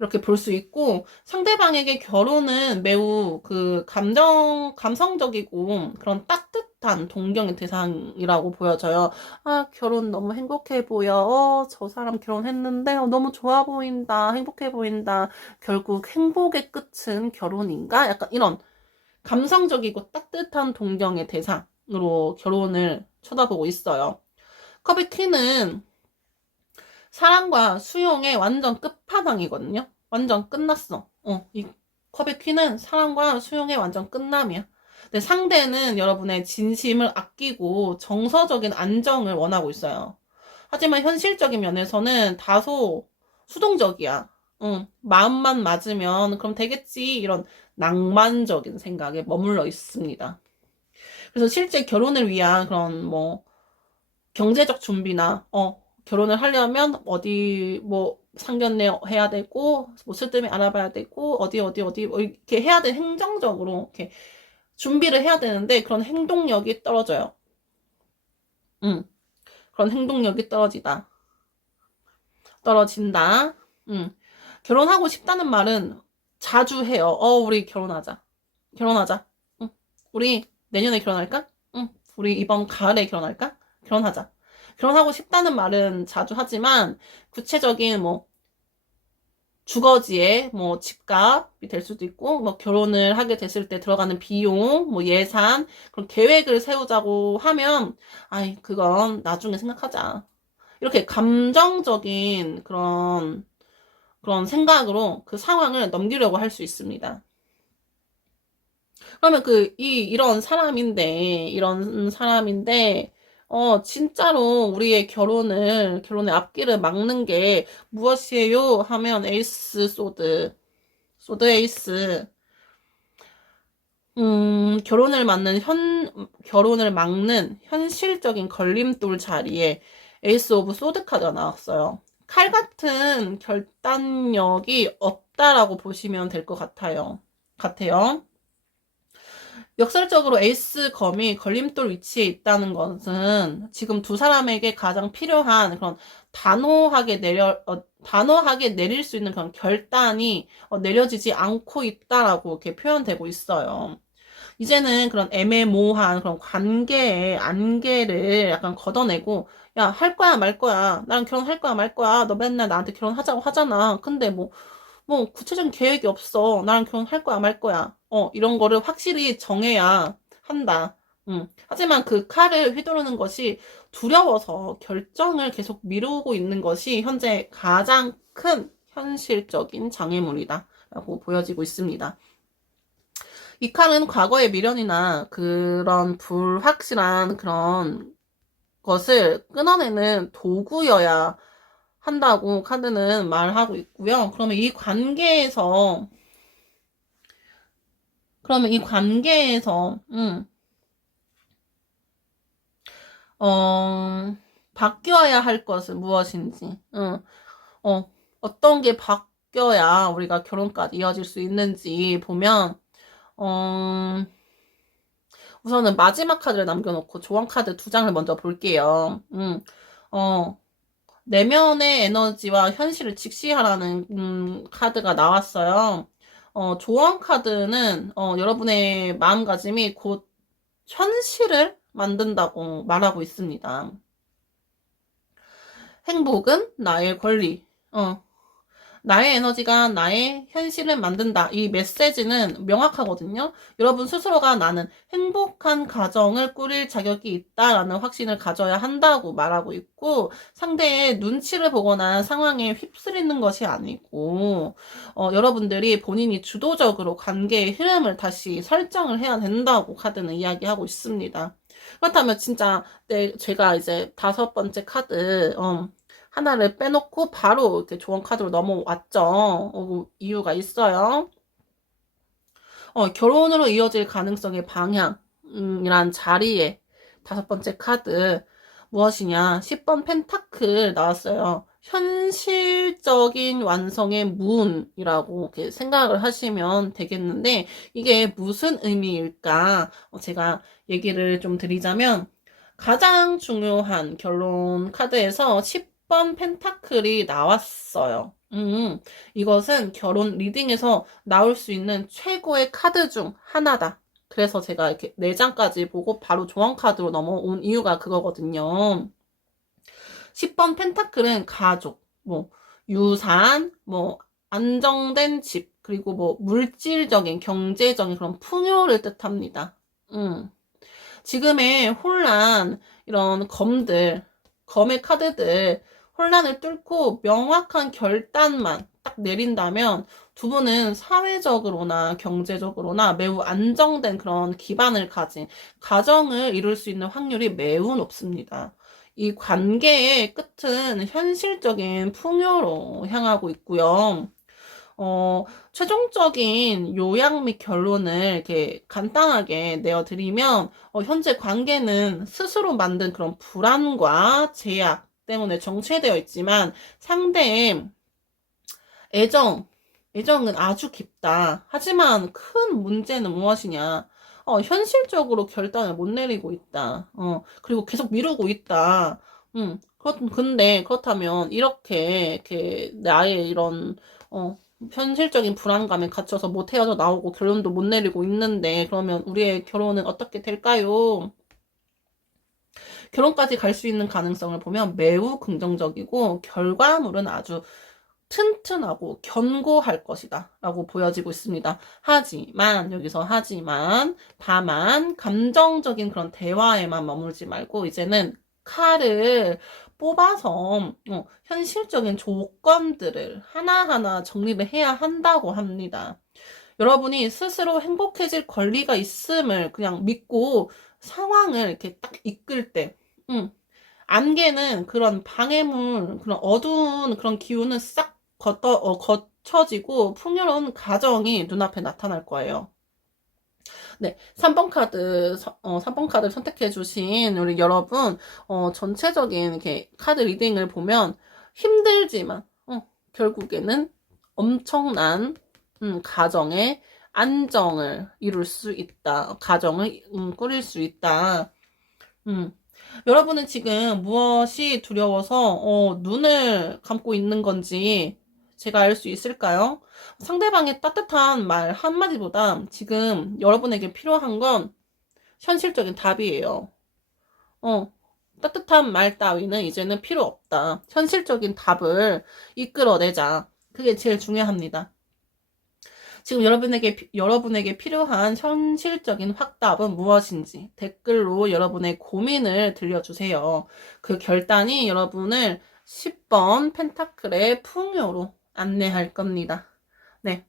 이렇게 볼 수 있고, 상대방에게 결혼은 매우 감성적이고 그런 따뜻한 동경의 대상이라고 보여져요. 아, 결혼 너무 행복해 보여. 저 사람 결혼했는데 너무 좋아 보인다. 행복해 보인다. 결국 행복의 끝은 결혼인가? 약간 이런 감성적이고 따뜻한 동경의 대상으로 결혼을 쳐다보고 있어요. 컵의 퀸은 사랑과 수용의 완전 끝판왕이거든요. 완전 끝났어. 이 컵의 퀸은 사랑과 수용의 완전 끝남이야. 근데 상대는 여러분의 진심을 아끼고 정서적인 안정을 원하고 있어요. 하지만 현실적인 면에서는 다소 수동적이야. 마음만 맞으면 그럼 되겠지. 이런 낭만적인 생각에 머물러 있습니다. 그래서 실제 결혼을 위한 그런 경제적 준비나 결혼을 하려면 어디 상견례 해야 되고 스드메 알아봐야 되고 어디 이렇게 해야 돼. 행정적으로 이렇게 준비를 해야 되는데 그런 행동력이 떨어져요. 그런 행동력이 떨어진다. 결혼하고 싶다는 말은 자주 해요. 우리 결혼하자. 우리 내년에 결혼할까? 우리 이번 가을에 결혼할까? 결혼하자. 결혼하고 싶다는 말은 자주 하지만 구체적인 주거지에 집값이 될 수도 있고 결혼을 하게 됐을 때 들어가는 비용, 예산, 그런 계획을 세우자고 하면 그건 나중에 생각하자. 이렇게 감정적인 그런 생각으로 그 상황을 넘기려고 할 수 있습니다. 그러면 이런 사람인데 진짜로 우리의 결혼의 앞길을 막는 게 무엇이에요? 하면 에이스 소드 에이스. 결혼을 막는 현실적인 걸림돌 자리에 에이스 오브 소드 카드가 나왔어요. 칼 같은 결단력이 없다라고 보시면 될 것 같아요. 역설적으로 에이스 검이 걸림돌 위치에 있다는 것은 지금 두 사람에게 가장 필요한 그런 단호하게 내릴 수 있는 그런 결단이 내려지지 않고 있다라고 이렇게 표현되고 있어요. 이제는 그런 애매모호한 그런 관계의 안개를 약간 걷어내고, 야, 할 거야, 말 거야. 나랑 결혼할 거야, 말 거야. 너 맨날 나한테 결혼하자고 하잖아. 근데 구체적인 계획이 없어. 나랑 결혼할 거야, 말 거야. 이런 거를 확실히 정해야 한다. 하지만 그 칼을 휘두르는 것이 두려워서 결정을 계속 미루고 있는 것이 현재 가장 큰 현실적인 장애물이다. 라고 보여지고 있습니다. 이 칼은 과거의 미련이나 그런 불확실한 그런 것을 끊어내는 도구여야 한다고 카드는 말하고 있고요. 그러면 이 관계에서 바뀌어야 할 것은 무엇인지, 어떤 게 바뀌어야 우리가 결혼까지 이어질 수 있는지 보면, 우선은 마지막 카드를 남겨놓고 조언 카드 2장을 먼저 볼게요. 내면의 에너지와 현실을 직시하라는 카드가 나왔어요. 조언 카드는 여러분의 마음가짐이 곧 현실을 만든다고 말하고 있습니다. 행복은 나의 권리. 나의 에너지가 나의 현실을 만든다. 이 메시지는 명확하거든요. 여러분 스스로가 나는 행복한 가정을 꾸릴 자격이 있다라는 확신을 가져야 한다고 말하고 있고, 상대의 눈치를 보거나 상황에 휩쓸리는 것이 아니고, 여러분들이 본인이 주도적으로 관계의 흐름을 다시 설정을 해야 된다고 카드는 이야기하고 있습니다. 그렇다면 진짜 제가 이제 5번째 카드 하나를 빼놓고 바로 이렇게 조언 카드로 넘어왔죠. 이유가 있어요. 결혼으로 이어질 가능성의 방향이란 자리에 5번째 카드 무엇이냐? 10번 펜타클 나왔어요. 현실적인 완성의 문이라고 이렇게 생각을 하시면 되겠는데 이게 무슨 의미일까? 제가 얘기를 좀 드리자면 가장 중요한 결론 카드에서 10번 펜타클이 나왔어요. 이것은 결혼 리딩에서 나올 수 있는 최고의 카드 중 하나다. 그래서 제가 이렇게 4장까지 보고 바로 조언 카드로 넘어온 이유가 그거거든요. 10번 펜타클은 가족, 뭐 유산, 뭐 안정된 집, 그리고 뭐 물질적인 경제적인 그런 풍요를 뜻합니다. 지금의 혼란, 이런 검의 카드들, 혼란을 뚫고 명확한 결단만 딱 내린다면 두 분은 사회적으로나 경제적으로나 매우 안정된 그런 기반을 가진 가정을 이룰 수 있는 확률이 매우 높습니다. 이 관계의 끝은 현실적인 풍요로 향하고 있고요. 최종적인 요약 및 결론을 이렇게 간단하게 내어드리면, 현재 관계는 스스로 만든 그런 불안과 제약 때문에 정체되어 있지만, 상대의 애정은 아주 깊다. 하지만 큰 문제는 무엇이냐? 현실적으로 결단을 못 내리고 있다. 그리고 계속 미루고 있다. 근데 그렇다면 이렇게 나의 이런, 현실적인 불안감에 갇혀서 못 헤어져 나오고 결론도 못 내리고 있는데 그러면 우리의 결혼은 어떻게 될까요? 결혼까지 갈 수 있는 가능성을 보면 매우 긍정적이고 결과물은 아주 튼튼하고 견고할 것이다 라고 보여지고 있습니다. 다만 감정적인 그런 대화에만 머물지 말고 이제는 칼을 뽑아서 현실적인 조건들을 하나하나 정리를 해야 한다고 합니다. 여러분이 스스로 행복해질 권리가 있음을 그냥 믿고 상황을 이렇게 딱 이끌 때, 안개는 그런 방해물, 그런 어두운 그런 기운은 싹 거쳐지고 풍요로운 가정이 눈앞에 나타날 거예요. 네, 3번 카드, 3번 카드 선택해 주신 우리 여러분, 전체적인 이렇게 카드 리딩을 보면 힘들지만, 결국에는 엄청난, 가정의 안정을 이룰 수 있다. 가정을, 꾸릴 수 있다. 여러분은 지금 무엇이 두려워서, 눈을 감고 있는 건지 제가 알 수 있을까요? 상대방의 따뜻한 말 한마디보다 지금 여러분에게 필요한 건 현실적인 답이에요. 따뜻한 말 따위는 이제는 필요 없다. 현실적인 답을 이끌어내자. 그게 제일 중요합니다. 지금 여러분에게 필요한 현실적인 확답은 무엇인지 댓글로 여러분의 고민을 들려주세요. 그 결단이 여러분을 10번 펜타클의 풍요로 안내할 겁니다. 네.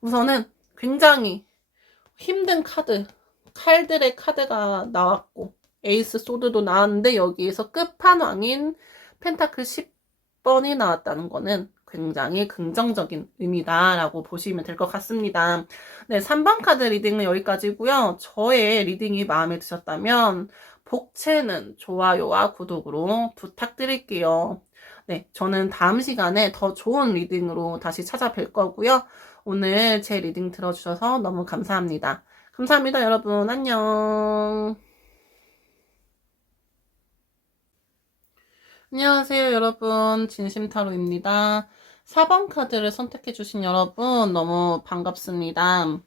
우선은 굉장히 힘든 칼들의 카드가 나왔고, 에이스 소드도 나왔는데, 여기에서 끝판왕인 펜타클 10번이 나왔다는 거는 굉장히 긍정적인 의미다라고 보시면 될 것 같습니다. 네, 3번 카드 리딩은 여기까지고요. 저의 리딩이 마음에 드셨다면 복채는 좋아요와 구독으로 부탁드릴게요. 네, 저는 다음 시간에 더 좋은 리딩으로 다시 찾아뵐 거고요. 오늘 제 리딩 들어주셔서 너무 감사합니다. 감사합니다, 여러분. 안녕. 안녕하세요, 여러분. 진심타로입니다. 4번 카드를 선택해주신 여러분, 너무 반갑습니다.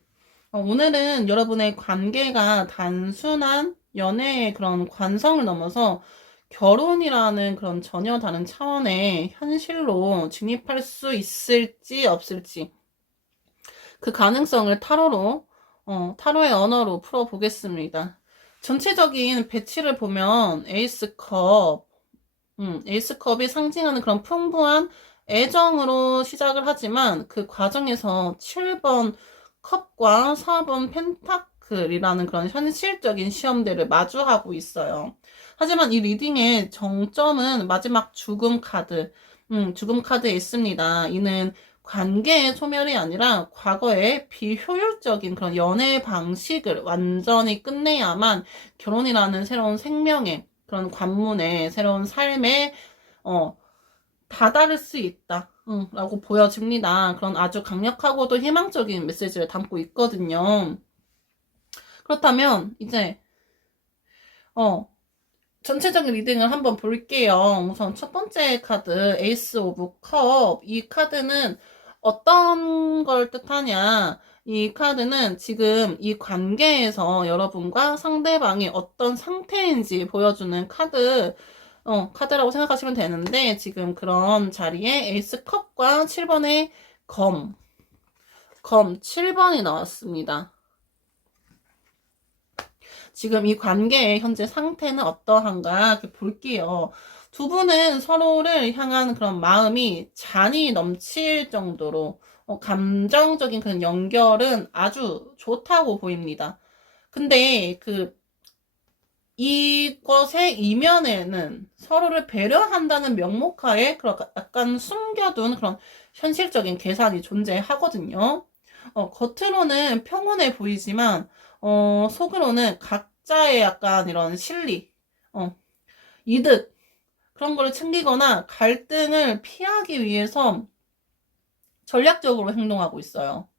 오늘은 여러분의 관계가 단순한 연애의 그런 관성을 넘어서 결혼이라는 그런 전혀 다른 차원의 현실로 진입할 수 있을지 없을지 그 가능성을 타로의 언어로 풀어보겠습니다. 전체적인 배치를 보면 에이스컵이 상징하는 그런 풍부한 애정으로 시작을 하지만 그 과정에서 7번 컵과 4번 펜타클이라는 그런 현실적인 시험들을 마주하고 있어요. 하지만 이 리딩의 정점은 마지막 죽음 카드, 죽음 카드에 있습니다. 이는 관계의 소멸이 아니라 과거의 비효율적인 그런 연애 방식을 완전히 끝내야만 결혼이라는 새로운 생명의 그런 관문에 새로운 삶에 어, 다다를 수 있다. 라고 보여집니다. 그런 아주 강력하고도 희망적인 메시지를 담고 있거든요. 그렇다면 이제 어 전체적인 리딩을 한번 볼게요. 우선 첫 번째 카드 에이스 오브 컵. 이 카드는 어떤 걸 뜻하냐? 이 카드는 지금 이 관계에서 여러분과 상대방이 어떤 상태인지 보여주는 카드라고 생각하시면 되는데, 지금 그런 자리에 에이스 컵과 7번의 검 7번이 나왔습니다. 지금 이 관계의 현재 상태는 어떠한가 이렇게 볼게요. 두 분은 서로를 향한 그런 마음이 잔이 넘칠 정도로 감정적인 그런 연결은 아주 좋다고 보입니다. 근데 이것의 이면에는 서로를 배려한다는 명목하에 그런 약간 숨겨둔 그런 현실적인 계산이 존재하거든요. 겉으로는 평온해 보이지만 속으로는 각자의 약간 이런 실리, 이득 그런 거를 챙기거나 갈등을 피하기 위해서 전략적으로 행동하고 있어요.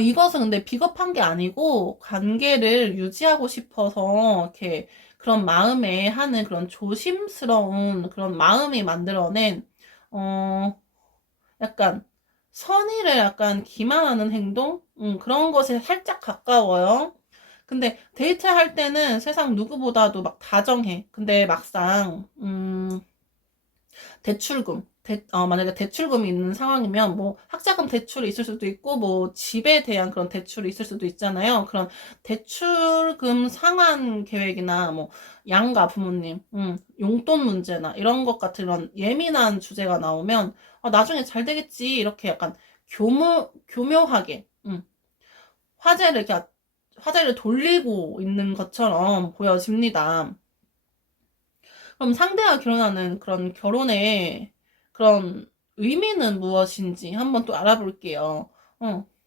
이것은 근데 비겁한 게 아니고 관계를 유지하고 싶어서 이렇게 그런 마음에 하는 그런 조심스러운 그런 마음이 만들어낸 약간 선의를 약간 기만하는 행동? 그런 것에 살짝 가까워요. 근데 데이트할 때는 세상 누구보다도 막 다정해. 근데 막상 대출금. 만약에 대출금이 있는 상황이면 뭐 학자금 대출이 있을 수도 있고 뭐 집에 대한 그런 대출이 있을 수도 있잖아요. 그런 대출금 상환 계획이나 뭐 양가 부모님, 용돈 문제나 이런 것 같은 그런 예민한 주제가 나오면 나중에 잘 되겠지 이렇게 약간 교묘하게 화제를 돌리고 있는 것처럼 보여집니다. 그럼 상대와 결혼하는 그런 결혼의 그런 의미는 무엇인지 한번 또 알아볼게요.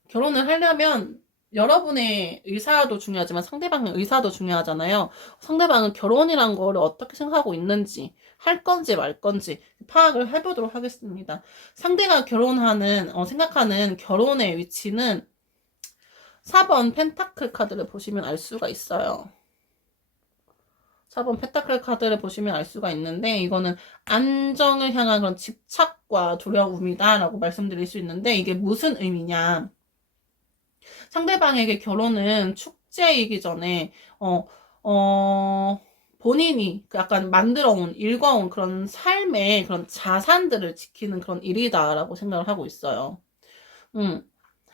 결혼을 하려면 여러분의 의사도 중요하지만 상대방의 의사도 중요하잖아요. 상대방은 결혼이란 거를 어떻게 생각하고 있는지, 할 건지 말 건지 파악을 해보도록 하겠습니다. 상대가 생각하는 결혼의 위치는 4번 펜타클 카드를 보시면 알 수가 있어요. 4번 펜타클 카드를 보시면 알 수가 있는데 이거는 안정을 향한 그런 집착과 두려움이다 라고 말씀드릴 수 있는데 이게 무슨 의미냐. 상대방에게 결혼은 축제이기 전에 본인이 약간 만들어온 일궈온 그런 삶의 그런 자산들을 지키는 그런 일이다라고 생각을 하고 있어요.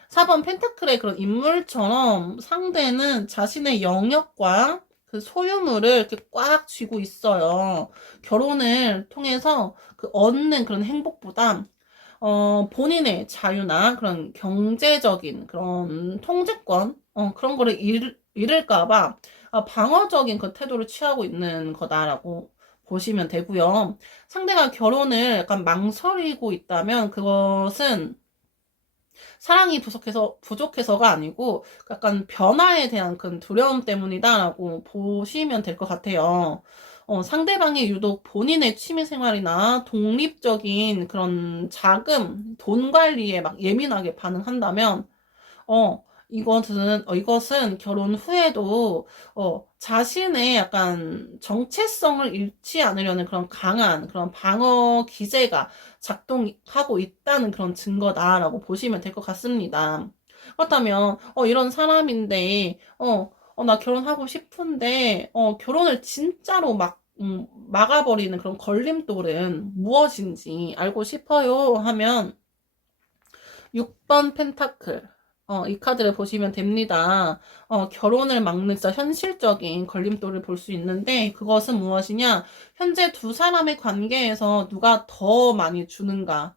4번 펜타클의 그런 인물처럼 상대는 자신의 영역과 그 소유물을 이렇게 꽉 쥐고 있어요. 결혼을 통해서 얻는 그런 행복보다 본인의 자유나 그런 경제적인 그런 통제권, 그런 거를 잃을까봐 방어적인 그 태도를 취하고 있는 거다라고 보시면 되고요. 상대가 결혼을 약간 망설이고 있다면 그것은 사랑이 부족해서가 아니고 약간 변화에 대한 그 두려움 때문이다라고 보시면 될 것 같아요. 상대방이 유독 본인의 취미 생활이나 독립적인 그런 자금, 돈 관리에 막 예민하게 반응한다면, 이것은 결혼 후에도, 자신의 약간 정체성을 잃지 않으려는 그런 강한 그런 방어 기제가 작동하고 있다는 그런 증거다라고 보시면 될 것 같습니다. 그렇다면, 이런 사람인데, 나 결혼하고 싶은데, 결혼을 진짜로 막아버리는 그런 걸림돌은 무엇인지 알고 싶어요 하면, 6번 펜타클. 이 카드를 보시면 됩니다. 결혼을 막는 진짜 현실적인 걸림돌을 볼 수 있는데, 그것은 무엇이냐? 현재 두 사람의 관계에서 누가 더 많이 주는가?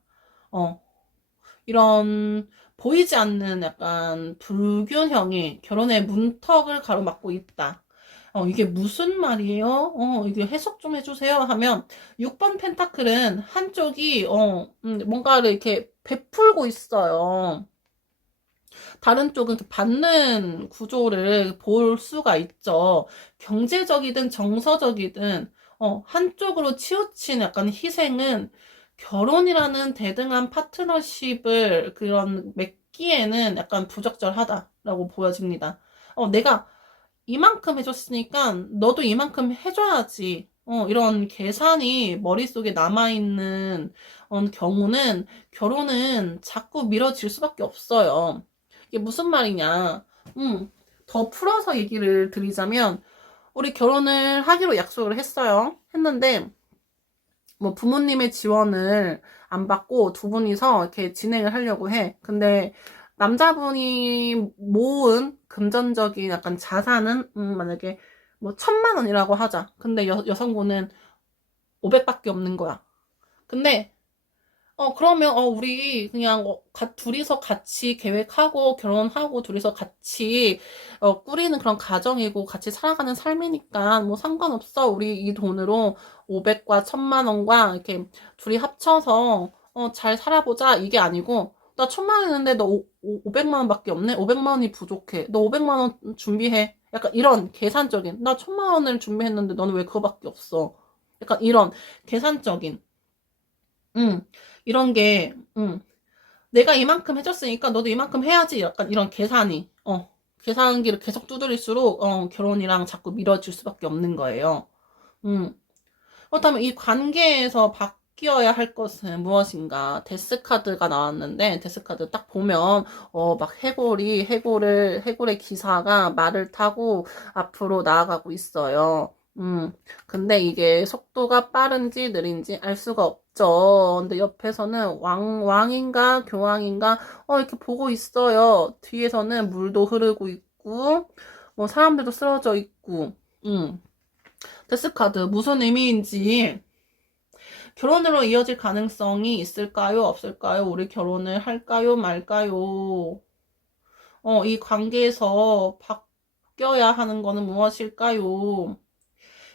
이런 보이지 않는 약간 불균형이 결혼의 문턱을 가로막고 있다. 이게 무슨 말이에요? 이게 해석 좀 해주세요. 하면 6번 펜타클은 한쪽이 뭔가를 이렇게 베풀고 있어요. 다른 쪽은 이렇게 받는 구조를 볼 수가 있죠. 경제적이든 정서적이든 한쪽으로 치우친 약간 희생은 결혼이라는 대등한 파트너십을 그런 맺기에는 약간 부적절하다라고 보여집니다. 내가 이만큼 해줬으니까 너도 이만큼 해줘야지. 이런 계산이 머릿속에 남아있는 경우는 결혼은 자꾸 미뤄질 수밖에 없어요. 이게 무슨 말이냐. 더 풀어서 얘기를 드리자면, 우리 결혼을 하기로 약속을 했어요. 했는데, 뭐 부모님의 지원을 안 받고 두 분이서 이렇게 진행을 하려고 해. 근데 남자분이 모은 금전적인 약간 자산은 만약에 뭐 1,000만 원이라고 하자. 근데 여성분은 500밖에 없는 거야. 근데 그러면, 우리 그냥, 둘이서 같이 계획하고, 결혼하고, 둘이서 같이, 꾸리는 그런 가정이고, 같이 살아가는 삶이니까, 뭐 상관없어. 우리 이 돈으로 500과 1,000만 원과, 이렇게 둘이 합쳐서, 잘 살아보자. 이게 아니고, 나 1,000만 원 있는데 너 500만 원밖에 없네? 500만 원이 부족해. 너 500만 원 준비해. 약간 이런 계산적인, 나 1,000만 원을 준비했는데 너는 왜 그거밖에 없어? 약간 이런 계산적인, 음, 이런 게, 내가 이만큼 해줬으니까 너도 이만큼 해야지. 약간 이런 계산이, 계산기를 계속 두드릴수록, 결혼이랑 자꾸 미뤄질 수밖에 없는 거예요. 그렇다면 이 관계에서 바뀌어야 할 것은 무엇인가? 데스카드가 나왔는데, 데스카드 딱 보면, 막 해골의 기사가 말을 타고 앞으로 나아가고 있어요. 근데 이게 속도가 빠른지 느린지 알 수가 없죠. 근데 옆에서는 왕인가 교황인가, 이렇게 보고 있어요. 뒤에서는 물도 흐르고 있고, 뭐 사람들도 쓰러져 있고, 데스카드 무슨 의미인지, 결혼으로 이어질 가능성이 있을까요? 없을까요? 우리 결혼을 할까요? 말까요? 이 관계에서 바뀌어야 하는 거는 무엇일까요?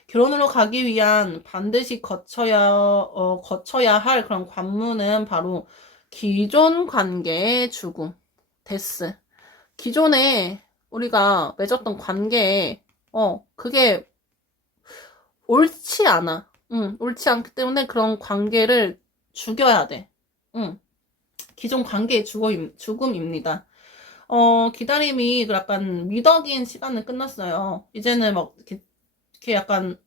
결혼으로 가기 위한 반드시 거쳐야 할 그런 관문은 바로 기존 관계의 죽음, 데스. 기존에 우리가 맺었던 관계에, 그게 옳지 않아. 옳지 않기 때문에 그런 관계를 죽여야 돼. 기존 관계의 죽음입니다. 기다림이 약간 미덕인 시간은 끝났어요. 이제는 막 이렇게 약간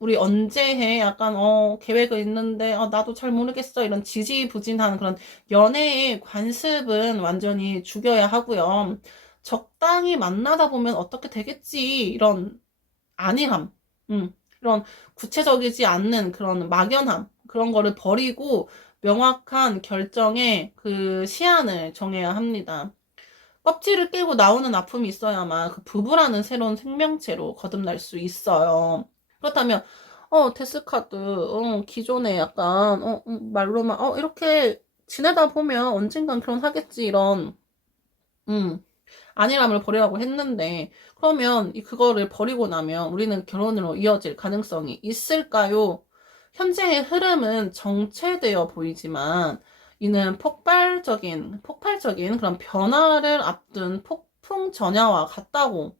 우리 언제 해? 약간 계획은 있는데 나도 잘 모르겠어. 이런 지지부진한 그런 연애의 관습은 완전히 죽여야 하고요. 적당히 만나다 보면 어떻게 되겠지. 이런 안일함. 이런 구체적이지 않는 그런 막연함. 그런 거를 버리고 명확한 결정의 그 시한을 정해야 합니다. 껍질을 깨고 나오는 아픔이 있어야만 그 부부라는 새로운 생명체로 거듭날 수 있어요. 그렇다면, 데스카드, 기존에 약간, 말로만, 이렇게 지내다 보면 언젠간 결혼하겠지, 이런, 안일함을 버리라고 했는데, 그러면 그거를 버리고 나면 우리는 결혼으로 이어질 가능성이 있을까요? 현재의 흐름은 정체되어 보이지만, 이는 폭발적인 그런 변화를 앞둔 폭풍 전야와 같다고,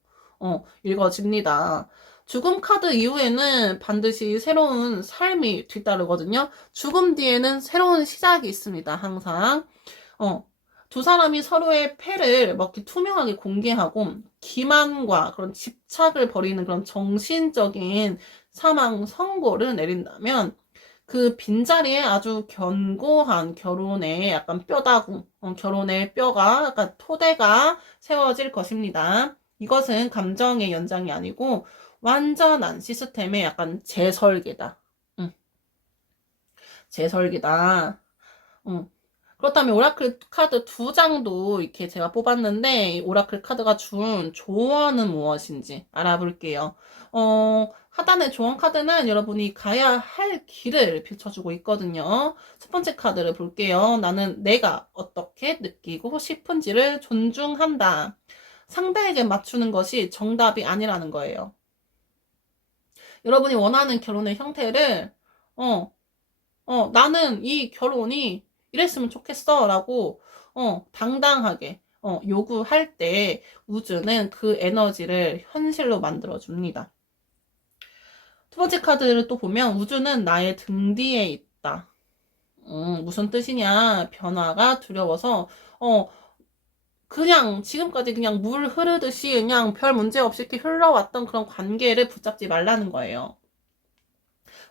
읽어집니다. 죽음 카드 이후에는 반드시 새로운 삶이 뒤따르거든요. 죽음 뒤에는 새로운 시작이 있습니다. 항상. 두 사람이 서로의 패를 막 이렇게 투명하게 공개하고 기만과 그런 집착을 벌이는 그런 정신적인 사망 선고를 내린다면 그 빈자리에 아주 견고한 결혼의 약간 뼈다구, 결혼의 뼈가, 약간 토대가 세워질 것입니다. 이것은 감정의 연장이 아니고 완전한 시스템의 약간 재설계다. 재설계다. 응. 그렇다면 오라클 카드 2장도 이렇게 제가 뽑았는데 이 오라클 카드가 준 조언은 무엇인지 알아볼게요. 하단의 조언 카드는 여러분이 가야 할 길을 비춰주고 있거든요. 첫 번째 카드를 볼게요. 나는 내가 어떻게 느끼고 싶은지를 존중한다. 상대에게 맞추는 것이 정답이 아니라는 거예요. 여러분이 원하는 결혼의 형태를 나는 이 결혼이 이랬으면 좋겠어 라고 당당하게 요구할 때 우주는 그 에너지를 현실로 만들어 줍니다. 두 번째 카드를 또 보면 우주는 나의 등 뒤에 있다. 무슨 뜻이냐? 변화가 두려워서 그냥 지금까지 그냥 물 흐르듯이 그냥 별 문제 없이 이렇게 흘러왔던 그런 관계를 붙잡지 말라는 거예요.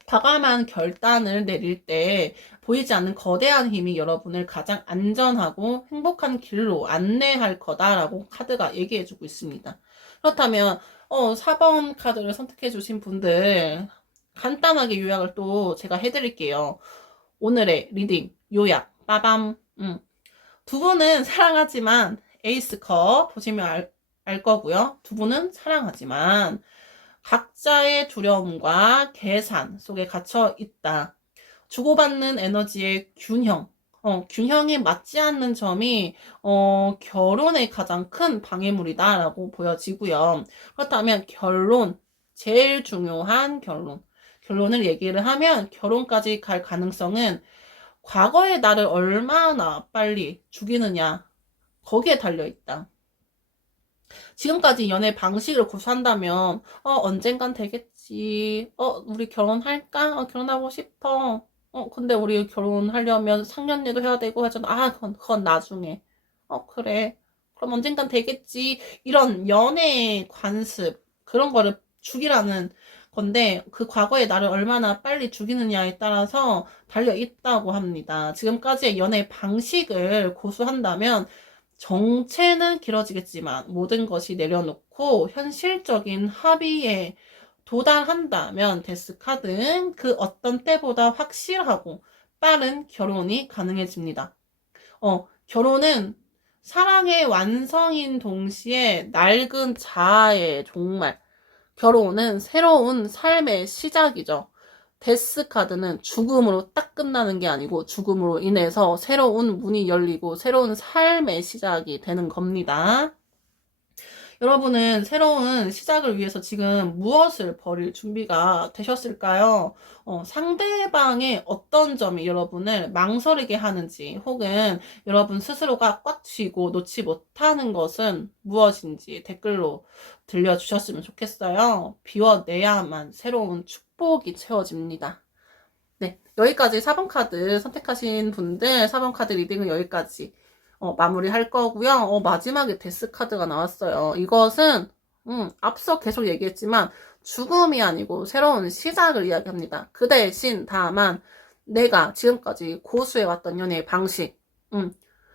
과감한 결단을 내릴 때 보이지 않는 거대한 힘이 여러분을 가장 안전하고 행복한 길로 안내할 거다라고 카드가 얘기해주고 있습니다. 그렇다면 4번 카드를 선택해 주신 분들 간단하게 요약을 또 제가 해드릴게요. 오늘의 리딩 요약 빠밤. 두 분은 사랑하지만 에이스컵 보시면 알 거고요. 두 분은 사랑하지만 각자의 두려움과 계산 속에 갇혀 있다. 주고받는 에너지의 균형이 맞지 않는 점이 결혼의 가장 큰 방해물이다라고 보여지고요. 그렇다면 제일 중요한 결론을 얘기를 하면 결혼까지 갈 가능성은 과거의 나를 얼마나 빨리 죽이느냐 거기에 달려있다. 지금까지 연애 방식을 고수한다면 언젠간 되겠지. 우리 결혼할까? 결혼하고 싶어. 근데 우리 결혼하려면 상견례도 해야 되고 하잖아. 그건 나중에. 그래. 그럼 언젠간 되겠지. 이런 연애 관습 그런 거를 죽이라는 건데 그 과거의 나를 얼마나 빨리 죽이느냐에 따라서 달려 있다고 합니다. 지금까지의 연애 방식을 고수한다면 정체는 길어지겠지만 모든 것이 내려놓고 현실적인 합의에 도달한다면 데스카드는 그 어떤 때보다 확실하고 빠른 결혼이 가능해집니다. 결혼은 사랑의 완성인 동시에 낡은 자아의 종말. 결혼은 새로운 삶의 시작이죠. 데스 카드는 죽음으로 딱 끝나는 게 아니고 죽음으로 인해서 새로운 문이 열리고 새로운 삶의 시작이 되는 겁니다. 여러분은 새로운 시작을 위해서 지금 무엇을 버릴 준비가 되셨을까요? 상대방의 어떤 점이 여러분을 망설이게 하는지 혹은 여러분 스스로가 꽉 쥐고 놓지 못하는 것은 무엇인지 댓글로 들려주셨으면 좋겠어요. 비워내야만 새로운 축복이 채워집니다. 네, 여기까지 4번 카드 선택하신 분들 4번 카드 리딩은 여기까지 마무리할 거고요. 마지막에 데스 카드가 나왔어요. 이것은 앞서 계속 얘기했지만 죽음이 아니고 새로운 시작을 이야기합니다. 그 대신 다만 내가 지금까지 고수해왔던 연애의 방식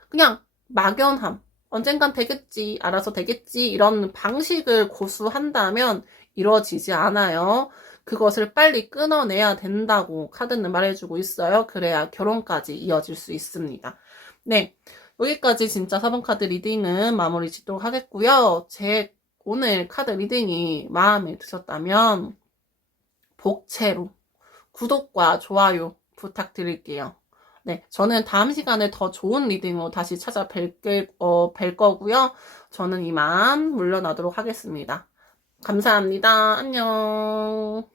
그냥 막연함 언젠간 되겠지 알아서 되겠지 이런 방식을 고수한다면 이루어지지 않아요. 그것을 빨리 끊어내야 된다고 카드는 말해주고 있어요. 그래야 결혼까지 이어질 수 있습니다. 네. 여기까지 진짜 4번 카드 리딩은 마무리 짓도록 하겠고요. 제 오늘 카드 리딩이 마음에 드셨다면 복채로 구독과 좋아요 부탁드릴게요. 네, 저는 다음 시간에 더 좋은 리딩으로 다시 뵐 거고요. 저는 이만 물러나도록 하겠습니다. 감사합니다. 안녕.